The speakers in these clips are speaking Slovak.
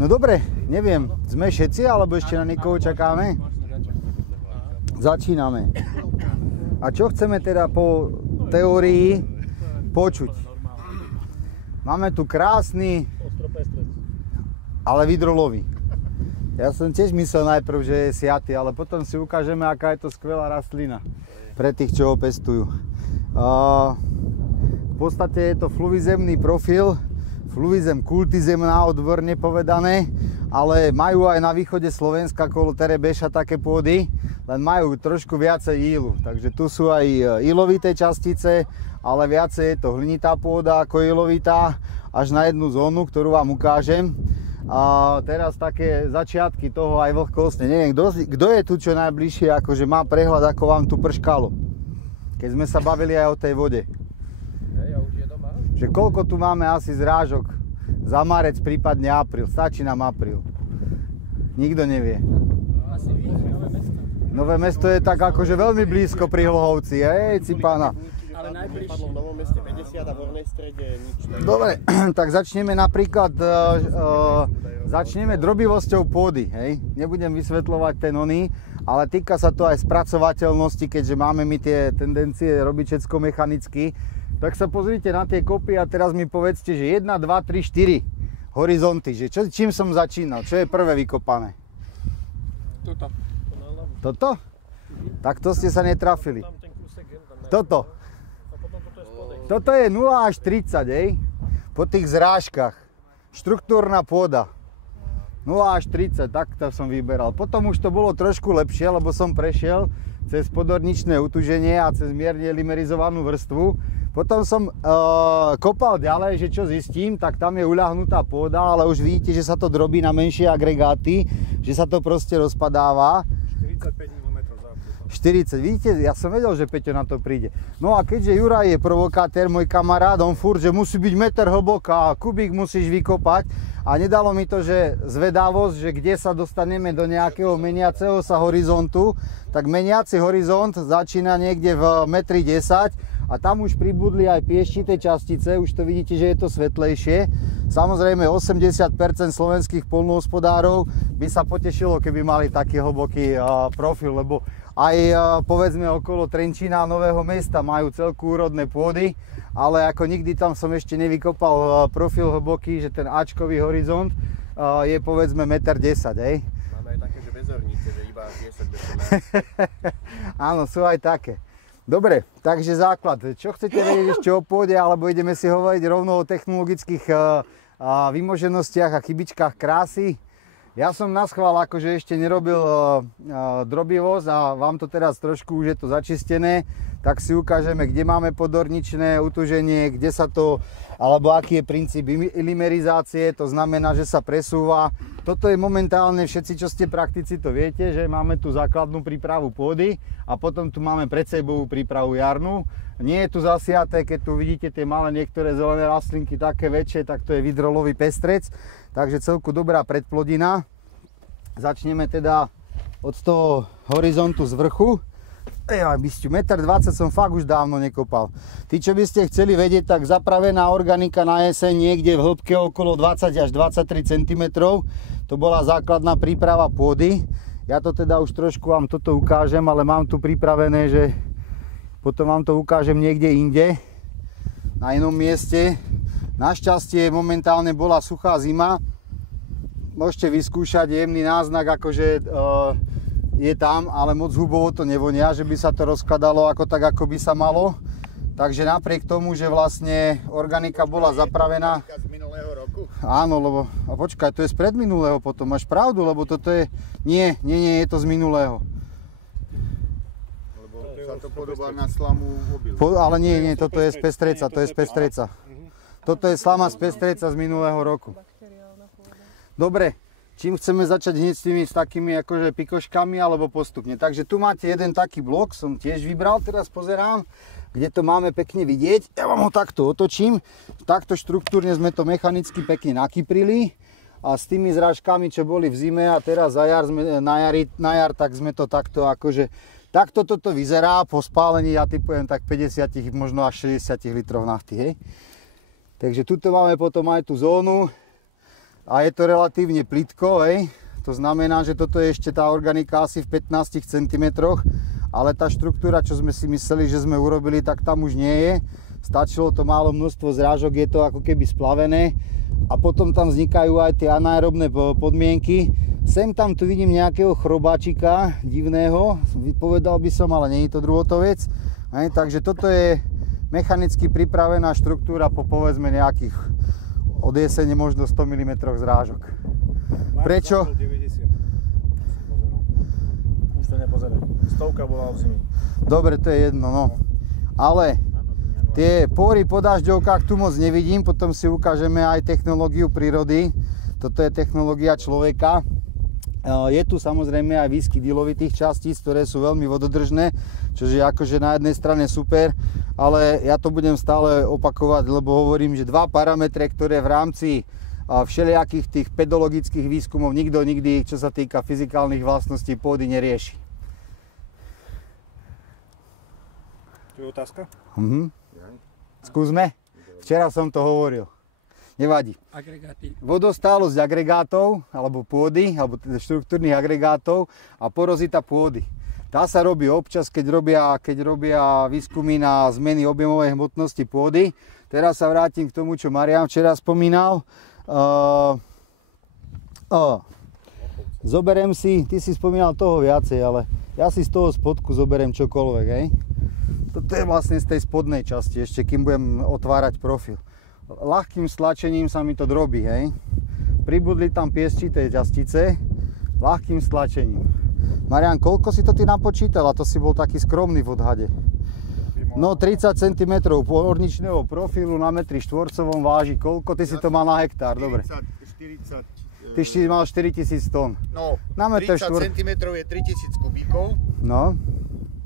No dobre, neviem, sme všetci, alebo ešte na niekoho čakáme? Začíname. A čo chceme teda po teórii počuť? Máme tu krásny, ale vidrolový. Ja som tiež myslel najprv, že je siaty, ale potom si ukážeme, aká je to skvelá rastlina pre tých, čo ho pestujú. V podstate je to fluvizemný profil, fluvizem kultizemná, odborne povedané, ale majú aj na východe Slovenska kolo Terebeša také pôdy, len majú trošku viacej ílu. Takže tu sú aj ilovité častice, ale viacej je to hlinitá pôda ako ilovitá, až na jednu zónu, ktorú vám ukážem. A teraz také začiatky toho aj vlhkostne. Neviem, kto je tu čo najbližšie, akože má prehľad, ako vám tu prškalo. Keď sme sa bavili aj o tej vode. Ja už je doma. Že koľko tu máme asi zrážok za marec, prípadne apríl. Stačí nám apríl. Nikto nevie. Asi Nové Mesto. Nové Mesto je tak akože veľmi blízko pri Hlohovci. Hej, cipána. Ale najbližšie v Novom Meste 50 a v Hornej Strede nič. Dobre, tak začneme napríklad začneme drobivosťou pôdy, hej. Nebudem vysvetľovať ten oný, ale týka sa to aj spracovateľnosti, keďže máme my tie tendencie robiť všetko mechanicky. Tak sa pozrite na tie kopy a teraz mi povedzte, že 1, 2, 3, 4 horizonty, že čím som začínal, čo je prvé vykopané? Toto? Tak to ste sa netrafili. Toto. Toto je 0 až 30, hej? Po tých zrážkach. Štruktúrna pôda. 0 až 30, takto som vyberal. Potom už to bolo trošku lepšie, lebo som prešiel cez podorničné utuženie a cez mierne limerizovanú vrstvu. Potom som kopal ďalej, že čo zistím, tak tam je uľahnutá pôda, ale už vidíte, že sa to drobí na menšie agregáty, že sa to proste rozpadáva. 40, vidíte, ja som vedel, že Peťo na to príde. No a keďže Juraj je provokátor, môj kamarát, on furt, že musí byť meter hlboká, kubík musíš vykopať a nedalo mi to, že zvedavosť, že kde sa dostaneme do nejakého meniaceho sa horizontu, tak meniaci horizont začína niekde v 1,10 m a tam už pribudli aj pieštité častice, už to vidíte, že je to svetlejšie. Samozrejme 80% slovenských poľnohospodárov by sa potešilo, keby mali taký hlboký profil, lebo aj povedzme okolo Trenčína a Nového Mesta majú celku úrodné pôdy, ale ako nikdy tam som ešte nevykopal profil hlboký, že ten Ačkový horizont je povedzme 1,10 m, hej. Máme aj také, že bezornice, že iba 10 bez. Áno, sú aj také. Dobre, takže základ. Čo chcete vedieť ešte o pôde, alebo ideme si hovoriť rovno o technologických vymoženostiach a chybičkách krásy? Ja som naschvál akože ešte nerobil drobivosť a vám to teraz trošku už je to začistené, tak si ukážeme, kde máme podorničné utuženie, kde sa to, alebo aký je princíp ilimerizácie, to znamená, že sa presúva. Toto je momentálne, všetci, čo ste praktici, to viete, že máme tu základnú prípravu pôdy a potom tu máme predsejbovú prípravu jarnú. Nie je tu zasiaté, keď tu vidíte tie malé niektoré zelené rastlinky, také väčšie, tak to je vidrolový pestrec. Takže celku dobrá predplodina. Začneme teda od toho horizontu z vrchu. Bysťu, 1,20 m som fakt už dávno nekopal. Tí, čo by ste chceli vedieť, tak zapravená organika na jeseň niekde v hĺbke okolo 20 až 23 cm. To bola základná príprava pôdy. Ja to teda už trošku vám toto ukážem, ale mám tu pripravené, že potom vám to ukážem niekde inde, na inom mieste. Našťastie momentálne bola suchá zima. Môžete vyskúšať jemný náznak, akože je tam, ale moc hubovo to nevonia, že by sa to rozkladalo ako tak, ako by sa malo. Takže napriek tomu, že vlastne organika bola zapravená... Z minulého roku? Áno, lebo... A počkaj, to je z predminulého potom, máš pravdu, lebo toto je... Nie, je to z minulého. Lebo sa to podobá na slamu obil. Ale nie, toto je z pestreca, to je z pestreca. Toto je slama z pestreca z minulého roku. Dobre, čím chceme začať hneď s takými akože pikoškami alebo postupne. Takže tu máte jeden taký blok, som tiež vybral, teraz pozerám, kde to máme pekne vidieť. Ja vám ho takto otočím. Takto štruktúrne sme to mechanicky pekne nakyprili. A s tými zrážkami, čo boli v zime a teraz na jar, tak sme to takto akože... Takto toto vyzerá po spálení, ja typujem tak 50, možno až 60 litrov nafty, hej. Takže tuto máme potom aj tú zónu. a je to relatívne plitko, hej. To znamená, že toto je ešte tá organika asi v 15 cm, ale tá štruktúra, čo sme si mysleli, že sme urobili, tak tam už nie je. Stačilo to málo množstvo zrážok, je to ako keby splavené a potom tam vznikajú aj tie anaerobné podmienky. Sem tam tu vidím nejakého chrobáčika divného, povedal by som, ale nie je to druhotovec. Takže toto je mechanicky pripravená štruktúra po povedzme nejakých od jesene možno 100 mm zrážok. Prečo? 90. Už to nepozerám. 100 bola v zimi. Dobre, to je jedno, no. Ale tie pory po dažďovkách tu moc nevidím, potom si ukážeme aj technológiu prírody. Toto je technológia človeka. Je tu samozrejme aj výskyt ilovitých častíc, ktoré sú veľmi vododržné, čo je akože na jednej strane super, ale ja to budem stále opakovať, lebo hovorím, že dva parametre, ktoré v rámci všelijakých tých pedologických výskumov nikto nikdy, čo sa týka fyzikálnych vlastností pôdy, nerieši. Tu je otázka? Skúsme. Včera som to hovoril. Nevadí. Agregáty. Vodostálosť agregátov, alebo pôdy, alebo štruktúrnych agregátov a porozita pôdy. Tá sa robí občas, keď robia výskumy na zmeny objemovej hmotnosti pôdy. Teraz sa vrátim k tomu, čo Marián včera spomínal. Zoberiem si, ty si spomínal toho viacej, ale ja si z toho spodku zoberiem čokoľvek, hej. Toto je vlastne z tej spodnej časti, ešte kým budem otvárať profil. Ľahkým stlačením sa mi to drobí, hej. Pribudli tam piesčité častice, ľahkým stlačením. Marián, koľko si to ty napočítal? A to si bol taký skromný v odhade. No 30 cm orničného profilu na metri štvorcovom váži koľko? Ty si to mal na hektár, 40, dobre. 40, Ty si mal 4000 tón. no, Na meter 30 cm je 3000 kubíkov, No,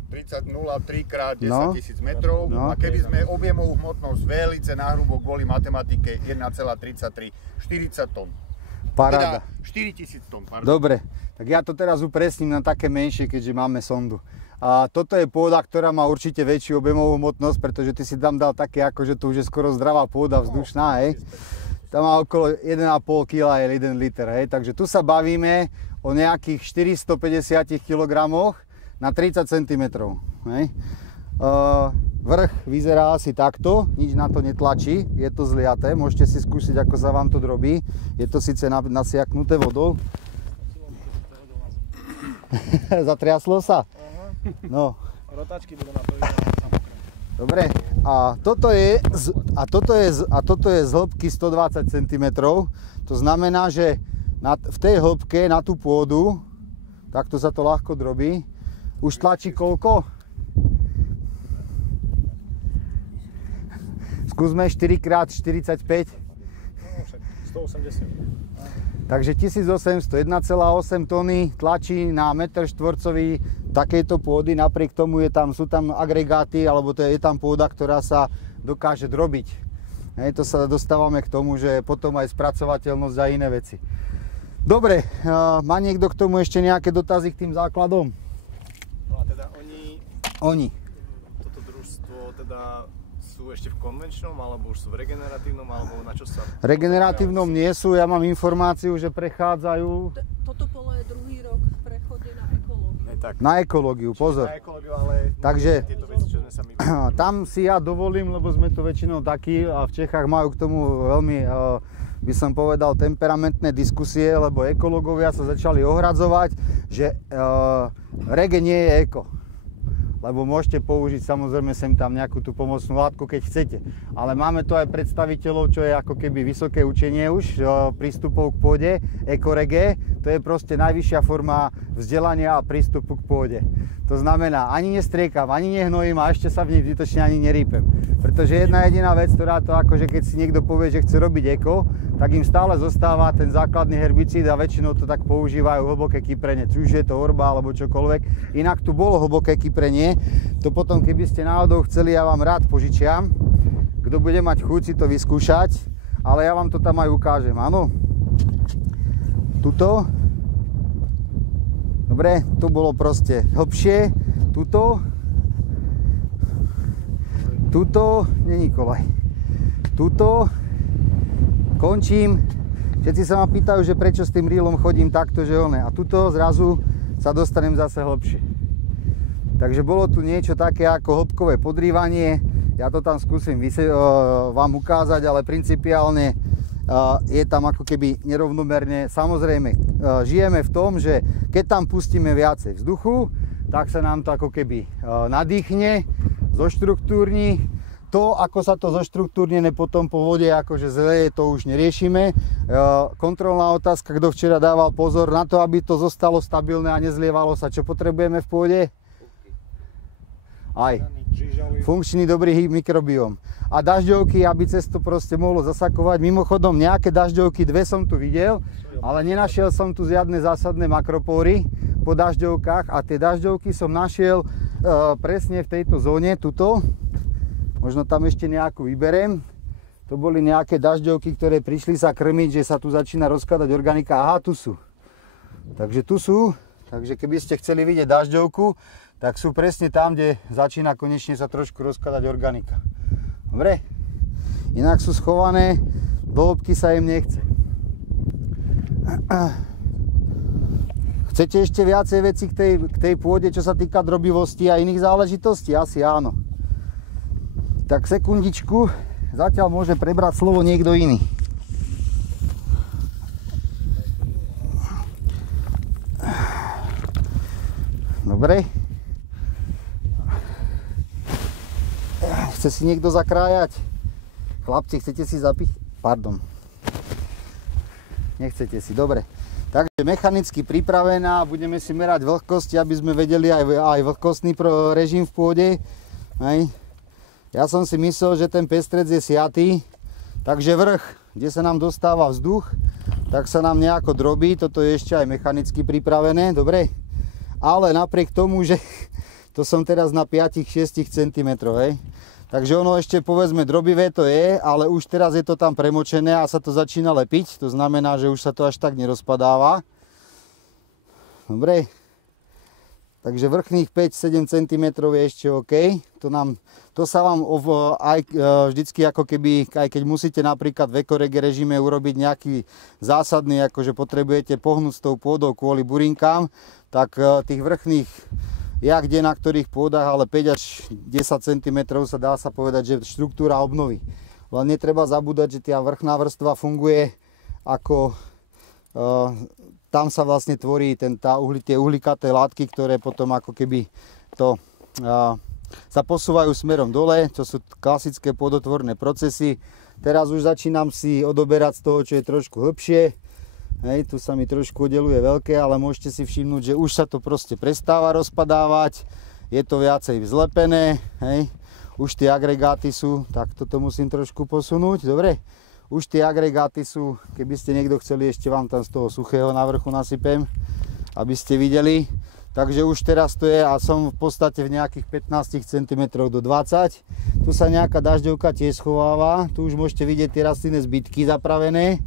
30 0,3 krát 10 No. 000 metrov. No. A keby sme objemovú hmotnosť veľce nahrubo kvôli matematike 1,33, 40 tón. paráda. Teda 4000 tón, pardon. Dobre, tak ja to teraz upresním na také menšie, keďže máme sondu. A toto je pôda, ktorá má určite väčšiu objemovú hmotnosť, pretože ty si tam dal také, ako že to už je skoro zdravá pôda, vzdušná, hej. Tam má okolo 1,5 kg je 1 liter, hej. Takže tu sa bavíme o nejakých 450 kg na 30 cm, hej. Vrch vyzerá asi takto, nič na to netlačí, je to zliaté, môžete si skúsiť, ako sa vám to drobí. Je to síce nasiaknuté vodou. Zatriaslo sa? No. Rotačky budú na to. Dobre, a toto je z hĺbky 120 cm. To znamená, že v tej hĺbke na tú pôdu, takto sa to ľahko drobí, už tlačí koľko? Skúsme 4x45. 180. Takže 1800, 1,8 tony tlačí na metr štvorcový takejto pôdy. Napriek tomu sú tam agregáty, alebo je tam pôda, ktorá sa dokáže drobiť. To sa dostávame k tomu, že potom aj spracovateľnosť a iné veci. Dobre, má niekto k tomu ešte nejaké dotazy k tým základom? No a teda Oni. toto družstvo teda sú ešte v konvenčnom, alebo už sú v regeneratívnom, alebo na čo sa... Regeneratívnom nie sú, ja mám informáciu, že prechádzajú Toto pole je druhý rok v prechode na ekológiu. Ne, tak. na ekológiu, pozor. Na ekológiu, ale Takže tieto veci, čo sme sa my... tam si ja dovolím, lebo sme tu väčšinou takí a v Čechách majú k tomu veľmi, by som povedal, temperamentné diskusie, lebo ekológovia sa začali ohradzovať, že rege nie je eko. Lebo môžete použiť samozrejme sem tam nejakú tú pomocnú látku, keď chcete. Ale máme tu aj predstaviteľov, čo je ako keby vysoké učenie už prístupov k pôde, ekorege. To je proste najvyššia forma vzdelania a prístupu k pôde. To znamená, ani nestriekam, ani nehnojím a ešte sa v nej zbytočne ani nerýpem. Pretože jedna jediná vec, ktorá to akože keď si niekto povie, že chce robiť eko, tak im stále zostáva ten základný herbicíd a väčšinou to tak používajú hlboké kyprenie. Či už je to orba alebo čokoľvek. Inak tu bolo hlboké kyprenie. To potom, keby ste náhodou chceli, ja vám rád požičiam. Kto bude mať chuť si to vyskúšať, ale ja vám to tam aj ukážem, áno. Tuto. Dobre, tu bolo proste hlbšie. Tuto, nie Nikolaj. Tuto končím Všetci sa ma pýtajú, že prečo s tým rílom chodím takto, že one. A tuto zrazu sa dostanem zase hlbšie. Takže bolo tu niečo také ako hĺbkové podrývanie. Ja to tam skúsim vám ukázať, ale principiálne je tam ako keby nerovnomerne. Samozrejme, žijeme v tom, že keď tam pustíme viacej vzduchu, tak sa nám to ako keby nadýchne, zoštruktúrni. To, ako sa to zoštruktúrnené potom po vode akože zleje, to už neriešime. Kontrolná otázka, kto včera dával pozor na to, aby to zostalo stabilné a nezlievalo sa. Čo potrebujeme v pôde? Aj. Funkčný dobrý mikrobióm. A dažďovky, aby cez to proste mohlo zasakovať. Mimochodom, nejaké dažďovky, dve som tu videl, ale nenašiel som tu žiadne zásadné makropóry po dažďovkách. A tie dažďovky som našiel presne v tejto zóne, tuto. Možno tam ešte nejakú vyberiem. To boli nejaké dažďovky, ktoré prišli sa krmiť, že sa tu začína rozkladať organika. Aha, tu sú. Takže tu sú. Takže keby ste chceli vidieť dažďovku, tak sú presne tam, kde začína konečne sa trošku rozkladať organika. Dobre? Inak sú schované, do hĺbky sa im nechce. Chcete ešte viacej veci k tej pôde, čo sa týka drobivosti a iných záležitostí? Asi áno. Tak sekundičku, zatiaľ môže prebrať slovo niekto iný. Dobre. Chce si niekto zakrájať? Chlapci, chcete si zapiť? Pardon. Nechcete si, dobre. Takže mechanicky pripravená, budeme si merať vlhkosti, aby sme vedeli aj vlhkostný režim v pôde. Hej. Ja som si myslel, že ten pestrec je siatý, takže vrch, kde sa nám dostáva vzduch, tak sa nám nejako drobí. Toto je ešte aj mechanicky pripravené, dobre? Ale napriek tomu, že to som teraz na 5-6 cm, hej. Takže ono ešte povedzme drobivé to je, ale už teraz je to tam premočené a sa to začína lepiť. To znamená, že už sa to až tak nerozpadáva. Dobre. Takže vrchných 5-7 cm je ešte OK. To sa vám aj vždycky ako keby, aj keď musíte napríklad v ekorege režime urobiť nejaký zásadný, akože potrebujete pohnúť s tou pôdou kvôli burinkám, tak tých vrchných kde na ktorých pôdach, ale 5 až 10 cm sa dá sa povedať, že štruktúra obnoví. Len netreba zabúdať, že tá vrchná vrstva funguje ako tam sa vlastne tvorí tie uhlíkaté látky, ktoré potom ako keby sa posúvajú smerom dole, to sú klasické pôdotvorné procesy. Teraz už začínam si odoberať z toho, čo je trošku hlbšie. Hej, tu sa mi trošku oddeluje veľké, ale môžete si všimnúť, že už sa to proste prestáva rozpadávať. Je to viacej vzlepené, hej. Už tie agregáty sú, tak toto musím trošku posunúť, dobre. Už tie agregáty sú, keby ste niekto chceli, ešte vám tam z toho suchého na vrchu nasypem, aby ste videli. Takže už teraz to je a som v podstate v nejakých 15 cm do 20. Tu sa nejaká dažďovka tiež schováva, tu už môžete vidieť tie rastlinné zbytky zapravené.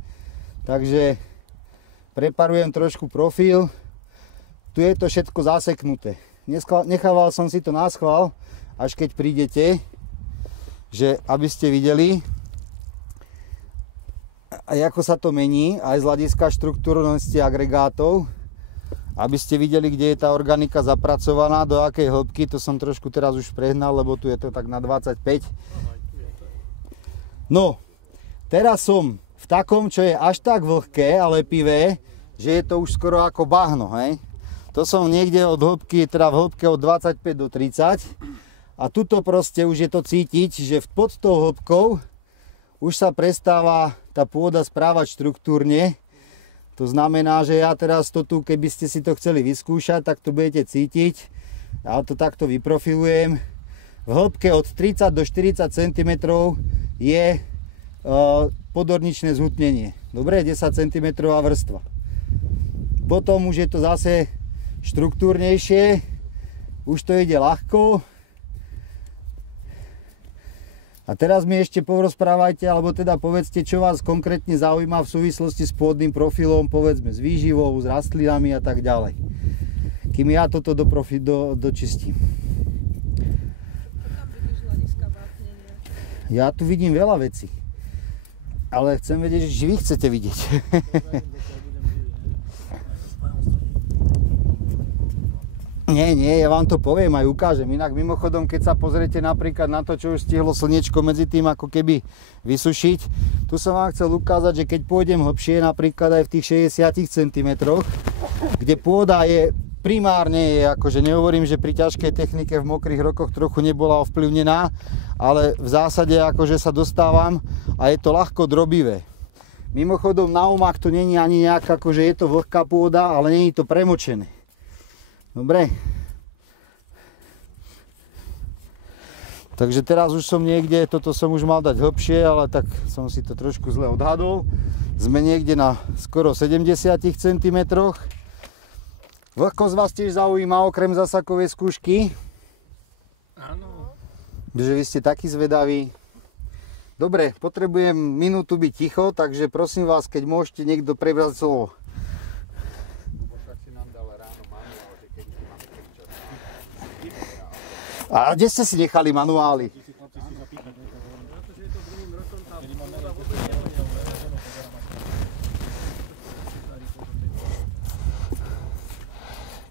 Takže preparujem trošku profil. Tu je to všetko zaseknuté. Nechával som si to na schvál, až keď prídete, že aby ste videli, ako sa to mení, aj z hľadiska štruktúrnosti agregátov, aby ste videli, kde je tá organika zapracovaná, do akej hĺbky. To som trošku teraz už prehnal, lebo tu je to tak na 25. No, teraz som v takom, čo je až tak vlhké a lepivé, že je to už skoro ako bahno, hej. To som niekde od hĺbky, teda v hĺbke od 25 do 30 a tuto proste už je to cítiť, že pod tou hĺbkou už sa prestáva tá pôda správať štruktúrne. To znamená, že ja teraz to tu, keby ste si to chceli vyskúšať, tak to budete cítiť. Ja to takto vyprofilujem. V hĺbke od 30 do 40 cm je podorničné zhutnenie. Dobre, 10 cm vrstva. Potom už je to zase štruktúrnejšie, už to ide ľahko. A teraz mi ešte porozprávajte, alebo teda povedzte, čo vás konkrétne zaujíma v súvislosti s pôdnym profilom, povedzme s výživou, s rastlinami a tak ďalej. Kým ja toto dočistím. Čo tam vidíš z hľadiska vápnenia? Ja tu vidím veľa vecí. Ale chcem vedieť, že vy chcete vidieť. Nie, ja vám to poviem aj ukážem. Inak mimochodom, keď sa pozriete napríklad na to, čo už stihlo slniečko medzi tým ako keby vysušiť, tu som vám chcel ukázať, že keď pôjdem hlbšie, napríklad aj v tých 60 cm, kde pôda je primárne, akože nehovorím, že pri ťažkej technike v mokrých rokoch trochu nebola ovplyvnená, ale v zásade akože sa dostávam a je to ľahko drobivé. Mimochodom na umách to není ani nejak, akože je to vlhká pôda, ale není to premočené. Dobre. Takže teraz už som niekde, toto som už mal dať hlbšie, ale tak som si to trošku zle odhadol. Sme niekde na skoro 70 cm. Vlhkosť vás tiež zaujíma okrem zasakovej skúšky? Áno. Že vy ste takí zvedaví. Dobre, potrebujem minútu byť ticho, takže prosím vás, keď môžete niekto prebrať slovo. A kde ste si nechali manuály?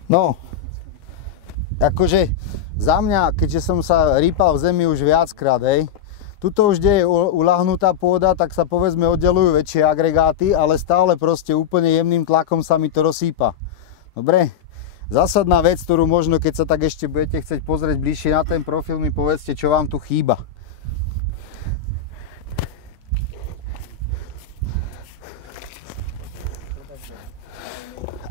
No, akože za mňa, keďže som sa rýpal v zemi už viackrát, hej, tuto už kde je uľahnutá pôda, tak sa povedzme oddelujú väčšie agregáty, ale stále proste úplne jemným tlakom sa mi to rozsýpa. Dobre? Zásadná vec, ktorú možno, keď sa tak ešte budete chcieť pozrieť bližšie na ten profil, mi povedzte, čo vám tu chýba.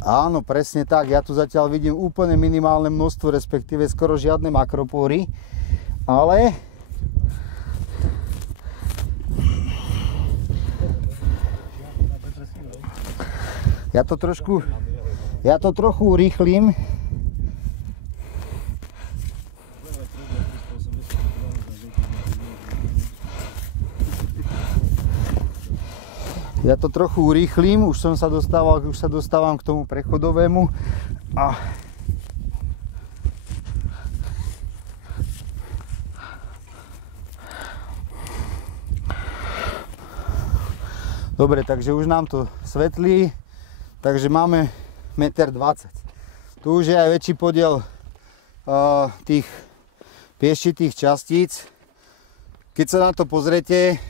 Áno, presne tak. Ja tu zatiaľ vidím úplne minimálne množstvo, respektíve skoro žiadne makropóry, ale ja to trochu urýchlim. Už sa dostávam k tomu prechodovému. Dobre, takže už nám to svetlí. Takže máme 1,20 m. Tu už je aj väčší podiel tých pieštitých častíc. Keď sa na to pozriete,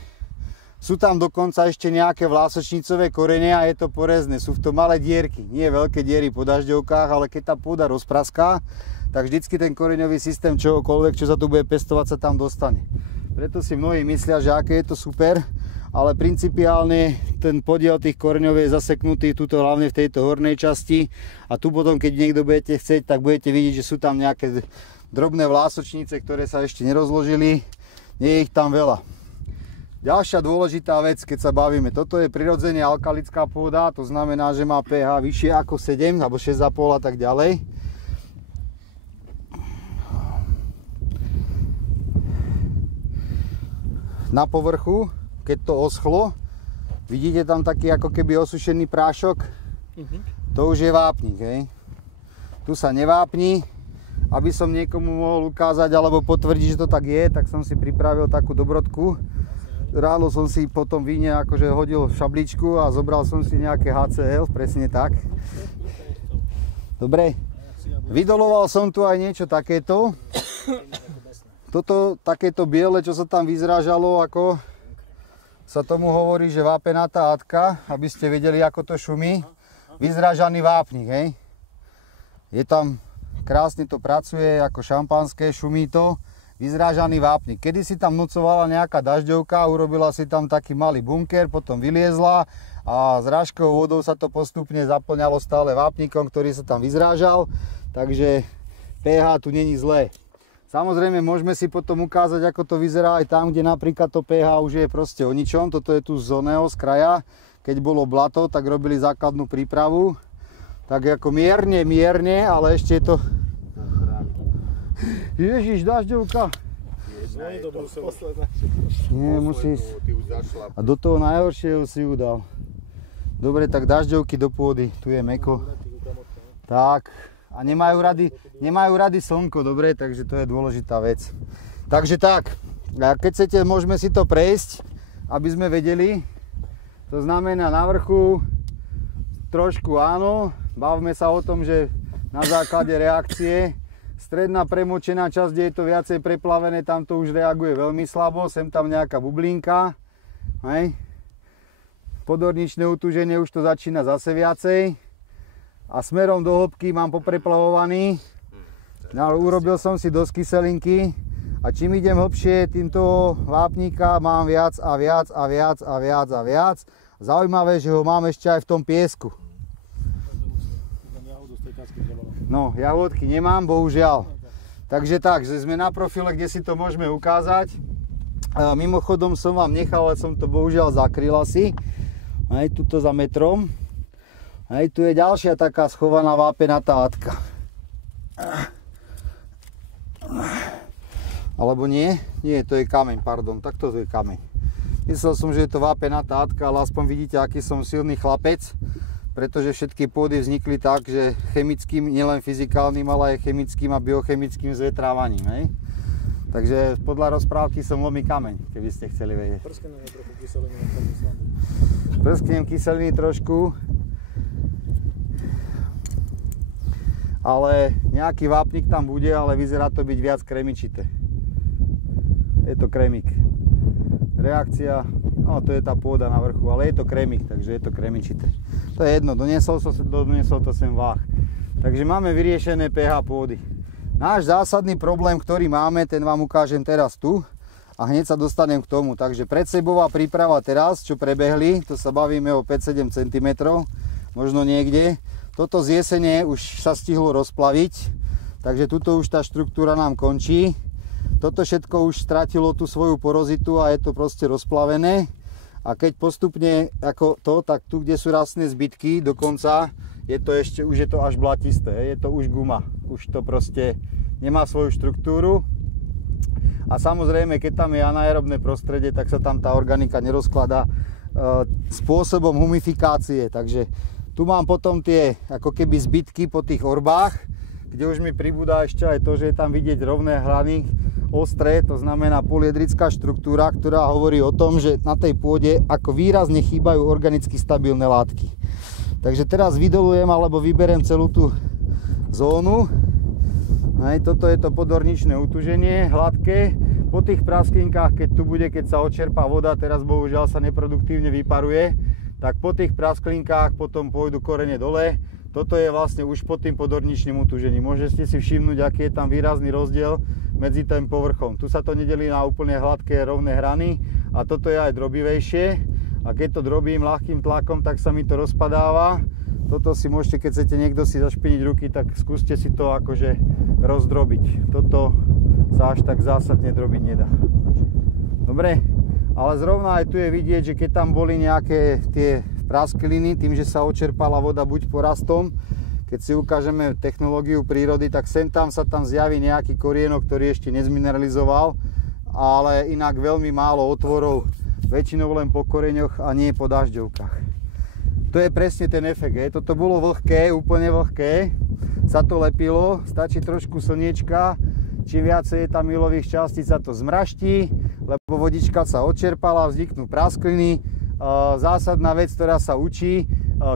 sú tam dokonca ešte nejaké vlásočnicové korene a je to porezné. Sú v tom malé dierky, nie veľké diery po dažďovkách, ale keď tá pôda rozpraská, tak vždycky ten koreňový systém čohokoľvek, čo sa tu bude pestovať, sa tam dostane. Preto si mnohí myslia, že aké je to super, ale principiálne ten podiel tých koreňov je zaseknutý tuto hlavne v tejto hornej časti a tu potom, keď niekto budete chcieť, tak budete vidieť, že sú tam nejaké drobné vlásočnice, ktoré sa ešte nerozložili. Nie je ich tam veľa. Ďalšia dôležitá vec, keď sa bavíme, toto je prirodzene alkalická pôda, to znamená, že má pH vyššie ako 7 alebo 6,5 a tak ďalej. Na povrchu, keď to oschlo, vidíte tam taký ako keby osušený prášok? To už je vápnik, hej. Tu sa nevápni. Aby som niekomu mohol ukázať alebo potvrdiť, že to tak je, tak som si pripravil takú dobrodku. Ráno som si potom víne akože hodil šabličku a zobral som si nejaké HCl, presne tak. Dobre, vydoloval som tu aj niečo takéto. Toto takéto biele, čo sa tam vyzrážalo, ako sa tomu hovorí, že vápenatá atka, aby ste vedeli, ako to šumí. Vyzrážaný vápnik, hej. Je tam, krásne to pracuje, ako šampanské, šumí to. Vyzrážaný vápnik. Kedy si tam nocovala nejaká dažďovka, urobila si tam taký malý bunker, potom vyliezla a s rážkovou vodou sa to postupne zaplňalo stále vápnikom, ktorý sa tam vyzrážal. Takže pH tu není zlé. Samozrejme, môžeme si potom ukázať, ako to vyzerá aj tam, kde napríklad to pH už je proste o ničom. Toto je tu z oného, z kraja. Keď bolo blato, tak robili základnú prípravu. Tak ako mierne, ale ešte je to... Ježiš, dažďovka. Nie, musíš... A do toho najhoršieho si ju dal. Dobre, tak dažďovky do pôdy. Tu je mäko. Tak. A nemajú rady slnko, dobre, takže to je dôležitá vec. Takže tak, a keď chcete, môžeme si to prejsť, aby sme vedeli. To znamená na vrchu trošku áno, bavme sa o tom, že na základe reakcie stredná premočená časť, kde je to viacej preplavené, tam to už reaguje veľmi slabo, sem tam nejaká bublinka. Hej. Podorničné utuženie už to začína zase viacej. A smerom do hĺbky mám popreplavovaný. Urobil som si dosť kyselinky. A čím idem hlbšie, týmto vápnika mám viac a viac a viac a viac a viac. Zaujímavé, že ho mám ešte aj v tom piesku. No, jahodky nemám, bohužiaľ. Takže tak, že sme na profile, kde si to môžeme ukázať. Mimochodom som vám nechal, ale som to bohužiaľ zakryl asi. Aj tuto za metrom. Aj tu je ďalšia taká schovaná vápenatá látka. Alebo nie? Nie, to je kameň, pardon. Tak to je kameň. Myslel som, že je to vápenatá látka, ale aspoň vidíte, aký som silný chlapec. Pretože všetky pôdy vznikli tak, že chemickým, nielen fyzikálnym, ale aj chemickým a biochemickým zvetrávaním. Hej? Takže podľa rozprávky som lomý kameň, keby ste chceli vedieť. Prsknem trochu kyseliny na tom Islandu. Prsknem kyseliny trošku. Ale nejaký vápnik tam bude, ale vyzerá to byť viac kremičité. Je to kremik. Reakcia, no to je tá pôda na vrchu, ale je to kremik, takže je to kremičité. To je jedno, doniesol to sem váh. Takže máme vyriešené pH pôdy. Náš zásadný problém, ktorý máme, ten vám ukážem teraz tu a hneď sa dostanem k tomu. Takže predsebová príprava teraz, čo prebehli, to sa bavíme o 5-7 cm, možno niekde. Toto z jesene už sa stihlo rozplaviť, takže tuto už tá štruktúra nám končí. Toto všetko už stratilo tú svoju porozitu a je to proste rozplavené. A keď postupne ako to, tak tu, kde sú rastné zbytky, dokonca je to ešte, už je to až blatisté, je to už guma. Už to proste nemá svoju štruktúru. A samozrejme, keď tam je anaerobné prostredie, tak sa tam tá organika nerozkladá spôsobom humifikácie. Takže tu mám potom tie ako keby zbytky po tých orbách, kde už mi pribúda ešte aj to, že je tam vidieť rovné hrany, ostré, to znamená polyedrická štruktúra, ktorá hovorí o tom, že na tej pôde ako výrazne chýbajú organicky stabilné látky. Takže teraz vydolujem alebo vyberiem celú tú zónu. Aj toto je to podorničné utuženie, hladké. Po tých prasklinkách, keď tu bude, keď sa odčerpá voda, teraz bohužiaľ sa neproduktívne vyparuje, tak po tých prasklinkách potom pôjdu korene dole. Toto je vlastne už pod tým podorničným utužením. Môžete si všimnúť, aký je tam výrazný rozdiel medzi tým povrchom. Tu sa to nedelí na úplne hladké rovné hrany a toto je aj drobivejšie. A keď to drobím ľahkým tlakom, tak sa mi to rozpadáva. Toto si môžete, keď chcete niekto si zašpiniť ruky, tak skúste si to akože rozdrobiť. Toto sa až tak zásadne drobiť nedá. Dobre, ale zrovna aj tu je vidieť, že keď tam boli nejaké tie praskliny, tým, že sa odčerpala voda buď porastom, keď si ukážeme technológiu prírody, tak sem tam sa tam zjaví nejaký korienok, ktorý ešte nezmineralizoval, ale inak veľmi málo otvorov, väčšinou len po koreňoch a nie po dažďovkách. To je presne ten efekt. Toto bolo vlhké, úplne vlhké, sa to lepilo, stačí trošku slniečka, čím viacej je tam milových častíc sa to zmraští, lebo vodička sa odčerpala, vzniknú praskliny. Zásadná vec, ktorá sa učí,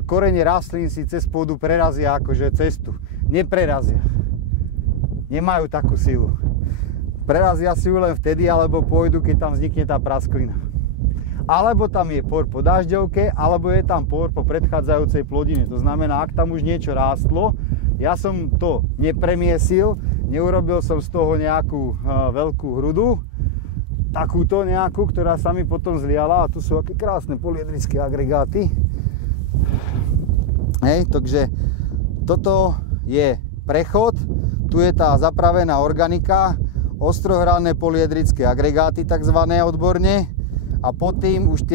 korene rastlín si cez pôdu prerazia akože cestu. Neprerazia. Nemajú takú silu. Prerazia si ju len vtedy, alebo pôjdu, keď tam vznikne tá prasklina. Alebo tam je por po dažďovke, alebo je tam por po predchádzajúcej plodine. To znamená, ak tam už niečo rástlo, ja som to nepremiesil, neurobil som z toho nejakú veľkú hrudu, takúto nejakú, ktorá sa mi potom zliala a tu sú aké krásne polyedrické agregáty. Hej, takže toto je prechod, tu je tá zapravená organika, ostrohranné polyedrické agregáty takzvané odborne a pod tým už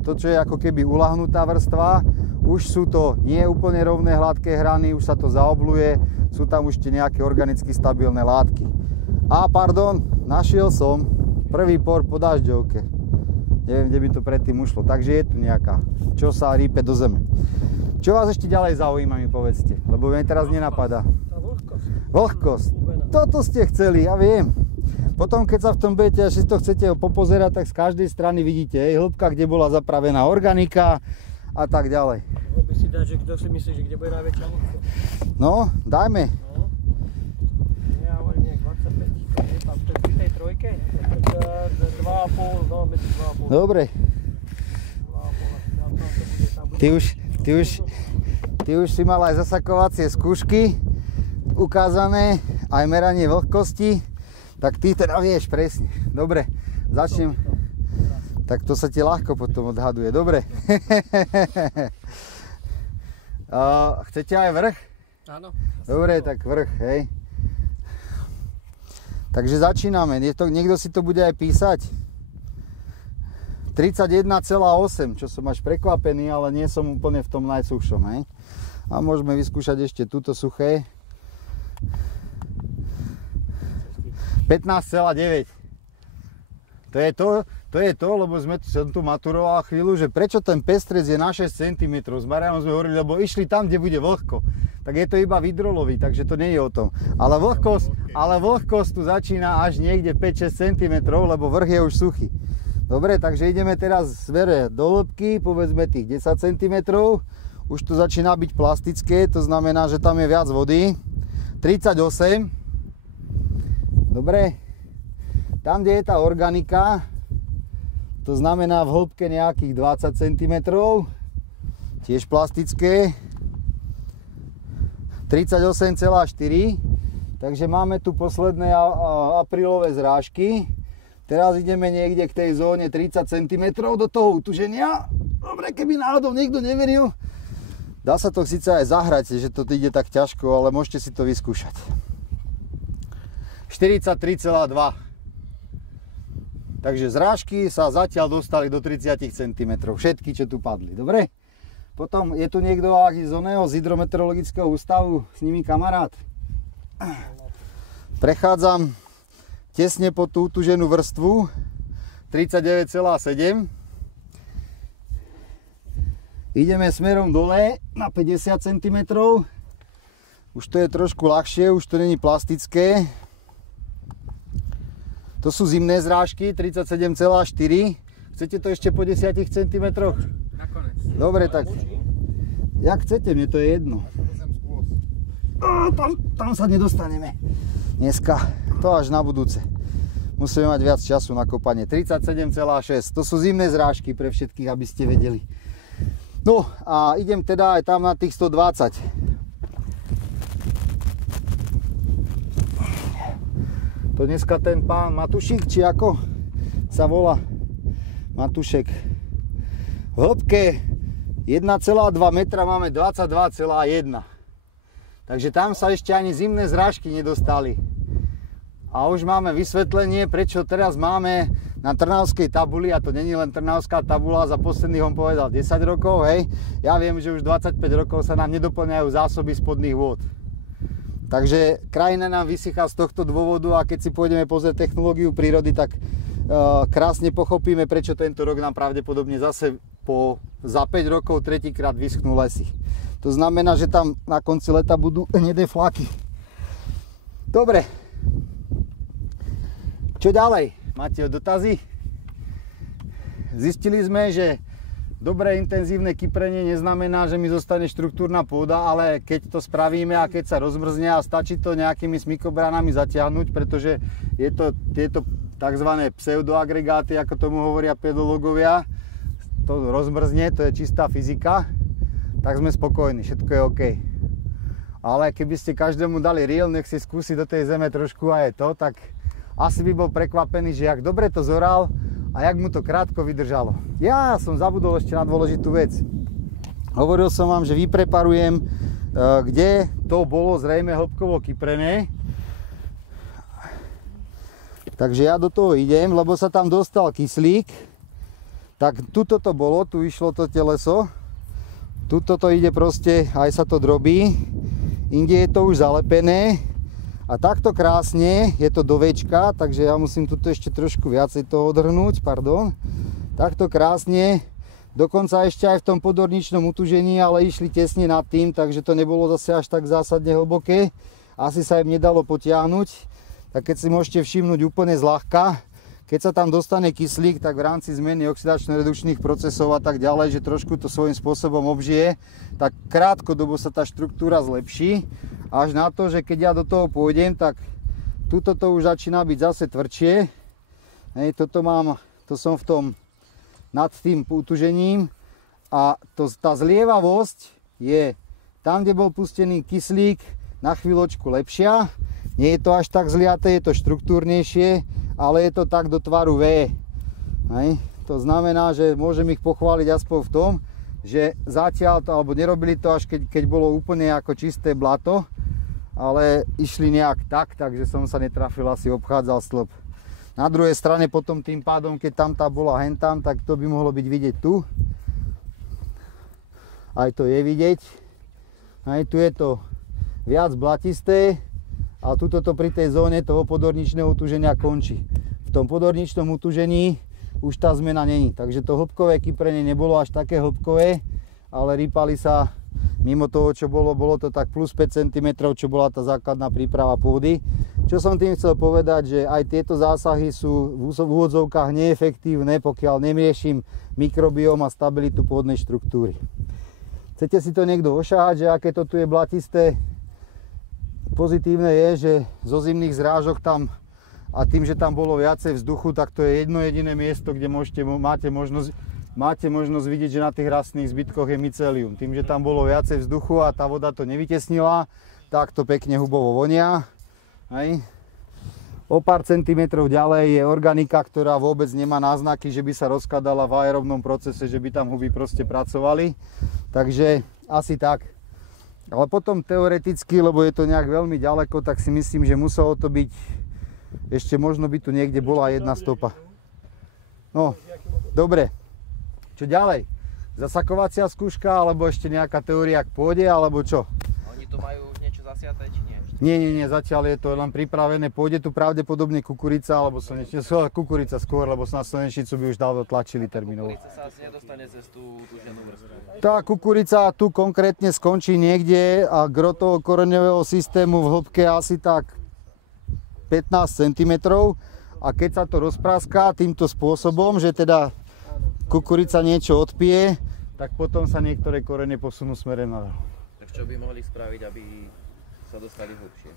to čo je ako keby ulahnutá vrstva, už sú to nie úplne rovné hladké hrany, už sa to zaobluje, sú tam už nejaké organicky stabilné látky. A pardon, našiel som prvý por po dažďovke. Neviem, kde by to predtým ušlo. Takže je tu nejaká, čo sa rýpe do zeme. Čo vás ešte ďalej zaujíma, mi povedzte, lebo mi teraz nenapadá. Tá vlhkosť. Vlhkosť. Toto ste chceli, ja viem. Potom, keď sa v tom budete, až si to chcete popozerať, tak z každej strany vidíte hĺbka, kde bola zapravená organika a tak ďalej. Mohol by si dať, že kto si myslí, že kde bude najväčšia hĺbka? No, dajme. No. Ja hovorím nejak 25. Je tam v tej trojke? 2,5, no medzi 2,5. Dobre. 2,5. Ty už si mal aj zasakovacie skúšky ukázané, aj meranie vlhkosti, tak ty teda vieš presne. Dobre, začnem. Tak to sa ti ľahko potom odhaduje. Dobre. Chcete aj vrch? Áno. Dobre, tak vrch, hej. Takže začíname. Niekto si to bude aj písať. 31,8, čo som až prekvapený, ale nie som úplne v tom najsuchšom, hej. A môžeme vyskúšať ešte túto suché. 15,9. To je to, lebo som tu maturoval chvíľu, že prečo ten pestrec je na 6 cm. S Marianom sme hovorili, lebo išli tam, kde bude vlhko. Tak je to iba vidrolový, takže to nie je o tom. Ale vlhkosť tu začína až niekde 5-6 cm, lebo vrch je už suchý. Dobre, takže ideme teraz zvere do hĺbky, povedzme tých 10 cm. Už to začína byť plastické, to znamená, že tam je viac vody. 38. Dobre. Tam, kde je tá organika, to znamená v hĺbke nejakých 20 cm. Tiež plastické. 38,4. Takže máme tu posledné aprílové zrážky. Teraz ideme niekde k tej zóne 30 cm do toho utuženia. Dobre, keby náhodou niekto neveril. Dá sa to síce aj zahrať, že to ide tak ťažko, ale môžete si to vyskúšať. 43,2. Takže zrážky sa zatiaľ dostali do 30 cm. Všetky, čo tu padli. Dobre? Potom je tu niekto z hydrometeorologického ústavu, s nimi kamarát. Prechádzam tesne po tú utuženú vrstvu. 39,7. Ideme smerom dole na 50 cm. Už to je trošku ľahšie, už to není plastické. To sú zimné zrážky, 37,4. Chcete to ešte po 10 cm? Nakonec. Dobre, tak jak chcete, mne to je jedno. Tam sa nedostaneme dneska, to až na budúce. Musíme mať viac času na kopanie. 37,6, to sú zimné zrážky pre všetkých, aby ste vedeli. No a idem teda aj tam na tých 120. To dneska ten pán Matušik, či ako sa volá? Matušek. V hĺbke 1,2 metra máme 22,1. Takže tam sa ešte ani zimné zrážky nedostali. A už máme vysvetlenie, prečo teraz máme na trnavskej tabuli, a to není len trnavská tabula, za posledných on povedal 10 rokov, hej. Ja viem, že už 25 rokov sa nám nedoplňajú zásoby spodných vôd. Takže krajina nám vysychá z tohto dôvodu, a keď si pôjdeme pozrieť technológiu prírody, tak krásne pochopíme, prečo tento rok nám pravdepodobne zase za 5 rokov tretíkrát vyschnú lesy. To znamená, že tam na konci leta budú hnedé flaky. Dobre. Čo ďalej? Máte dotazy? Zistili sme, že dobré intenzívne kyprenie neznamená, že mi zostane štruktúrna pôda, ale keď to spravíme a keď sa rozmrzne a stačí to nejakými smykobránami zatiahnuť, pretože je to tieto tzv. Pseudoagregáty, ako tomu hovoria pedológovia, to rozmrzne, to je čistá fyzika, tak sme spokojní, všetko je OK. Ale keby ste každému dali reel, nech si skúsi do tej zeme trošku aj to, tak asi by bol prekvapený, že jak dobre to zoral a jak mu to krátko vydržalo. Ja som zabudol ešte na dôležitú vec. Hovoril som vám, že vypreparujem, kde to bolo zrejme hĺbkovo kyprené. Takže ja do toho idem, lebo sa tam dostal kyslík. Tak tuto to bolo, tu išlo to teleso. Tuto to ide proste, aj sa to drobí. Inde je to už zalepené. A takto krásne je to do Včka, takže ja musím tuto ešte trošku viacej toho odhrnúť, pardon. Takto krásne, dokonca ešte aj v tom podorničnom utužení, ale išli tesne nad tým, takže to nebolo zase až tak zásadne hlboké. Asi sa im nedalo potiahnuť. tak keď si môžete všimnúť úplne zľahka, keď sa tam dostane kyslík, tak v rámci zmeny oxidačno-redukčných procesov a tak ďalej, že trošku to svojím spôsobom obžije, tak krátkodobo sa tá štruktúra zlepší, až na to, že keď ja do toho pôjdem, tak tuto to už začína byť zase tvrdšie. Hej, to som v tom nad tým utužením a tá zlievavosť je tam, kde bol pustený kyslík, na chvíľočku lepšia. Nie je to až tak zliaté, je to štruktúrnejšie, ale je to tak do tvaru V. Hej. To znamená, že môžem ich pochváliť aspoň v tom, že zatiaľ to, alebo nerobili to až keď bolo úplne ako čisté blato, ale išli nejak tak, takže som sa netrafil, asi obchádzal stĺp. Na druhej strane potom tým pádom, keď tam tá bola hentam, tak to by mohlo byť vidieť tu. Aj to je vidieť. Hej, tu je to viac blatisté, a tuto to pri tej zóne toho podorničného utuženia končí. V tom podorničnom utužení už tá zmena není, takže to hĺbkové kyprenie nebolo až také hĺbkové, ale rýpali sa mimo toho, čo bolo to tak plus 5 cm, čo bola tá základná príprava pôdy. Čo som tým chcel povedať, že aj tieto zásahy sú v úvodzovkách neefektívne, pokiaľ nemiešim mikrobióm a stabilitu pôdnej štruktúry. Chcete si to niekto ošahať, že aké to tu je blatisté? Pozitívne je, že zo zimných zrážok tam a tým, že tam bolo viacej vzduchu, tak to je jedno jediné miesto, kde máte možnosť vidieť, že na tých rastných zbytkoch je mycelium. Tým, že tam bolo viacej vzduchu a tá voda to nevytesnila, tak to pekne hubovo vonia. Hej. O pár centimetrov ďalej je organika, ktorá vôbec nemá náznaky, že by sa rozkladala v aerobnom procese, že by tam huby proste pracovali. Takže asi tak. Ale potom teoreticky, lebo je to nejak veľmi ďaleko, tak si myslím, že muselo to byť, ešte možno by tu niekde bola jedna stopa. No, dobre. Čo ďalej? Zasakovacia skúška, alebo ešte nejaká teória k pôde, alebo čo? Oni to majú už niečo zasiaté, či nie? Nie, zatiaľ je to len pripravené. Pôjde tu pravdepodobne kukurica, alebo kukurica skôr, lebo na slnečnicu by už dávno tlačili termínovo. Kukurica sa asi nedostane cez tú tuženú vrstvu. Tá kukurica tu konkrétne skončí niekde a gro toho koreňového systému v hĺbke asi tak 15 cm. A keď sa to rozpraská týmto spôsobom, že teda kukurica niečo odpije, tak potom sa niektoré korene posunú smerom nadol. Tak čo by mohli spraviť, aby sa dostali hlbšie?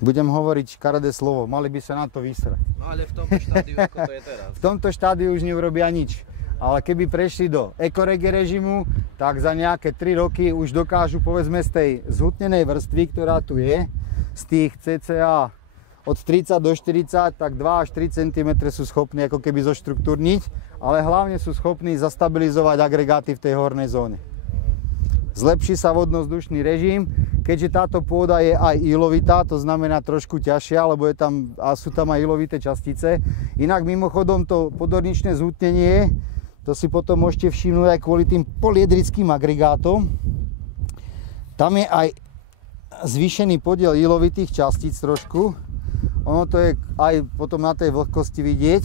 Budem hovoriť škaredé slovo, mali by sa na to vysrať. No ale v tomto štádiu, ako to je teraz? V tomto štádiu už neurobia nič. Ale keby prešli do ekorege režimu, tak za nejaké 3 roky už dokážu, povedzme, z tej zhutnenej vrstvy, ktorá tu je, z tých cca od 30 do 40, tak 2 až 3 cm sú schopní ako keby zoštruktúrniť, ale hlavne sú schopní zastabilizovať agregáty v tej hornej zóne. Zlepší sa vodno-vzdušný režim, keďže táto pôda je aj ilovitá, to znamená trošku ťažšia, lebo sú tam aj ilovité častice. Inak mimochodom to podorničné zhutnenie, to si potom môžete všimnúť aj kvôli tým poliedrickým agregátom. Tam je aj zvýšený podiel ilovitých častíc trošku. Ono to je aj potom na tej vlhkosti vidieť,